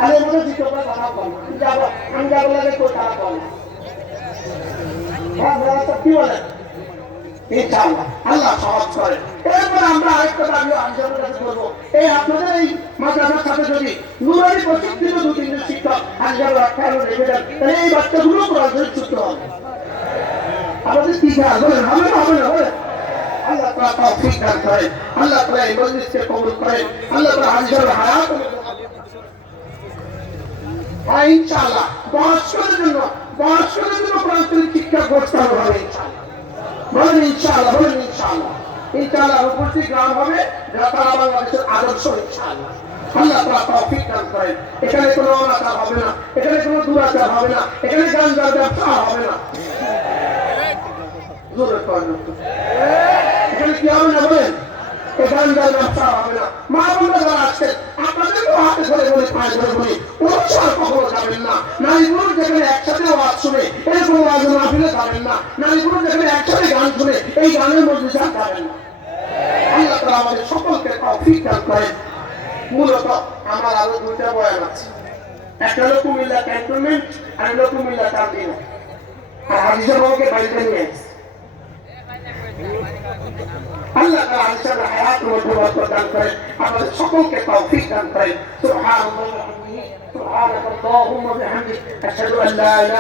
আরে মনে হচ্ছে তোমরা কথা বল, আমি যাবো লাগে তো তারা বল। কি বলেন? ইনশাআল্লাহ আল্লাহ সহজ করে। এরপর আমরা আরেকটা দাবি আন্দোলনের কাছে করবো, এই আপনাদের এই মাদ্রাসার সাথে যদি নুরানি প্রশিক্ষিত 2-3 শিক্ষক আন্দোলন রক্ষা রেখে দেন, তাহলে এই বাচ্চাগুলো পড়াশোনা ছুটতে হবে। আমাদের কি খেয়াল বলেন, হবে না হবে না বলেন? আল্লাহ তাআলা তৌফিক দান করেন, আল্লাহ তাআলা এই মজলিসকে কবুল করেন, আল্লাহ তাআলা হাজির হায়াত ইনশাআল্লাহ বয়স্কদের জন্য প্রাথমিক শিক্ষা ব্যবস্থা হবে ইনশাআল্লাহ। বলেন ইনশাআল্লাহ, বলেন ইনশাআল্লাহ। ইনশাআল্লাহ উপস্থিত গ্রাম হবে যারা বাংলাদেশের আদর্শ ইনশাআল্লাহ। আল্লাহ তাআলা তৌফিক দান করেন। এখানে কোনো অনাচার হবে না, এখানে কোনো দুরাচার হবে না, এখানে গাঁজার ব্যবসা হবে না। জোরে করেন, এখানে কি হবে না বলেন? গাঁজার ব্যবসা হবে না। মা বোনরা যারা আসছেন আপনাদেরকেও হাতে ধরে বলি, পায়ে ধরে বলি, অনুষ্ঠান কখনো যাবেন না। নারীগুলো যেখানে একসাথে ওয়াজ শুনে এরকম ওয়াজ মাহফিলে যাবেন না। নারীগুলো যেখানে একসাথে গান শুনে এই গানের মধ্যে যাবেন না। আল্লাহ তাআলা আমাদের সকলকে তৌফিক দান করেন। মূলত আমার আরো 2টা বয়ান আছে, একটা হলো কুমিল্লা ক্যান্টনমেন্ট আর হলো কুমিল্লা কান্দিনা। আর হাজিজা বাবুকে বাড়িতে নিয়ে আসছে। আল্লাহ তাআলা হাজিজার হায়াত ও বরকত দান করেন, আমাদের সকলকে তৌফিক দান করেন। সুবহানাল্লাহি ওয়া বিহামদিহি, সুবহানাল্লাহি ওয়া বিহামদিহি, আশহাদু আল্লা ইলাহা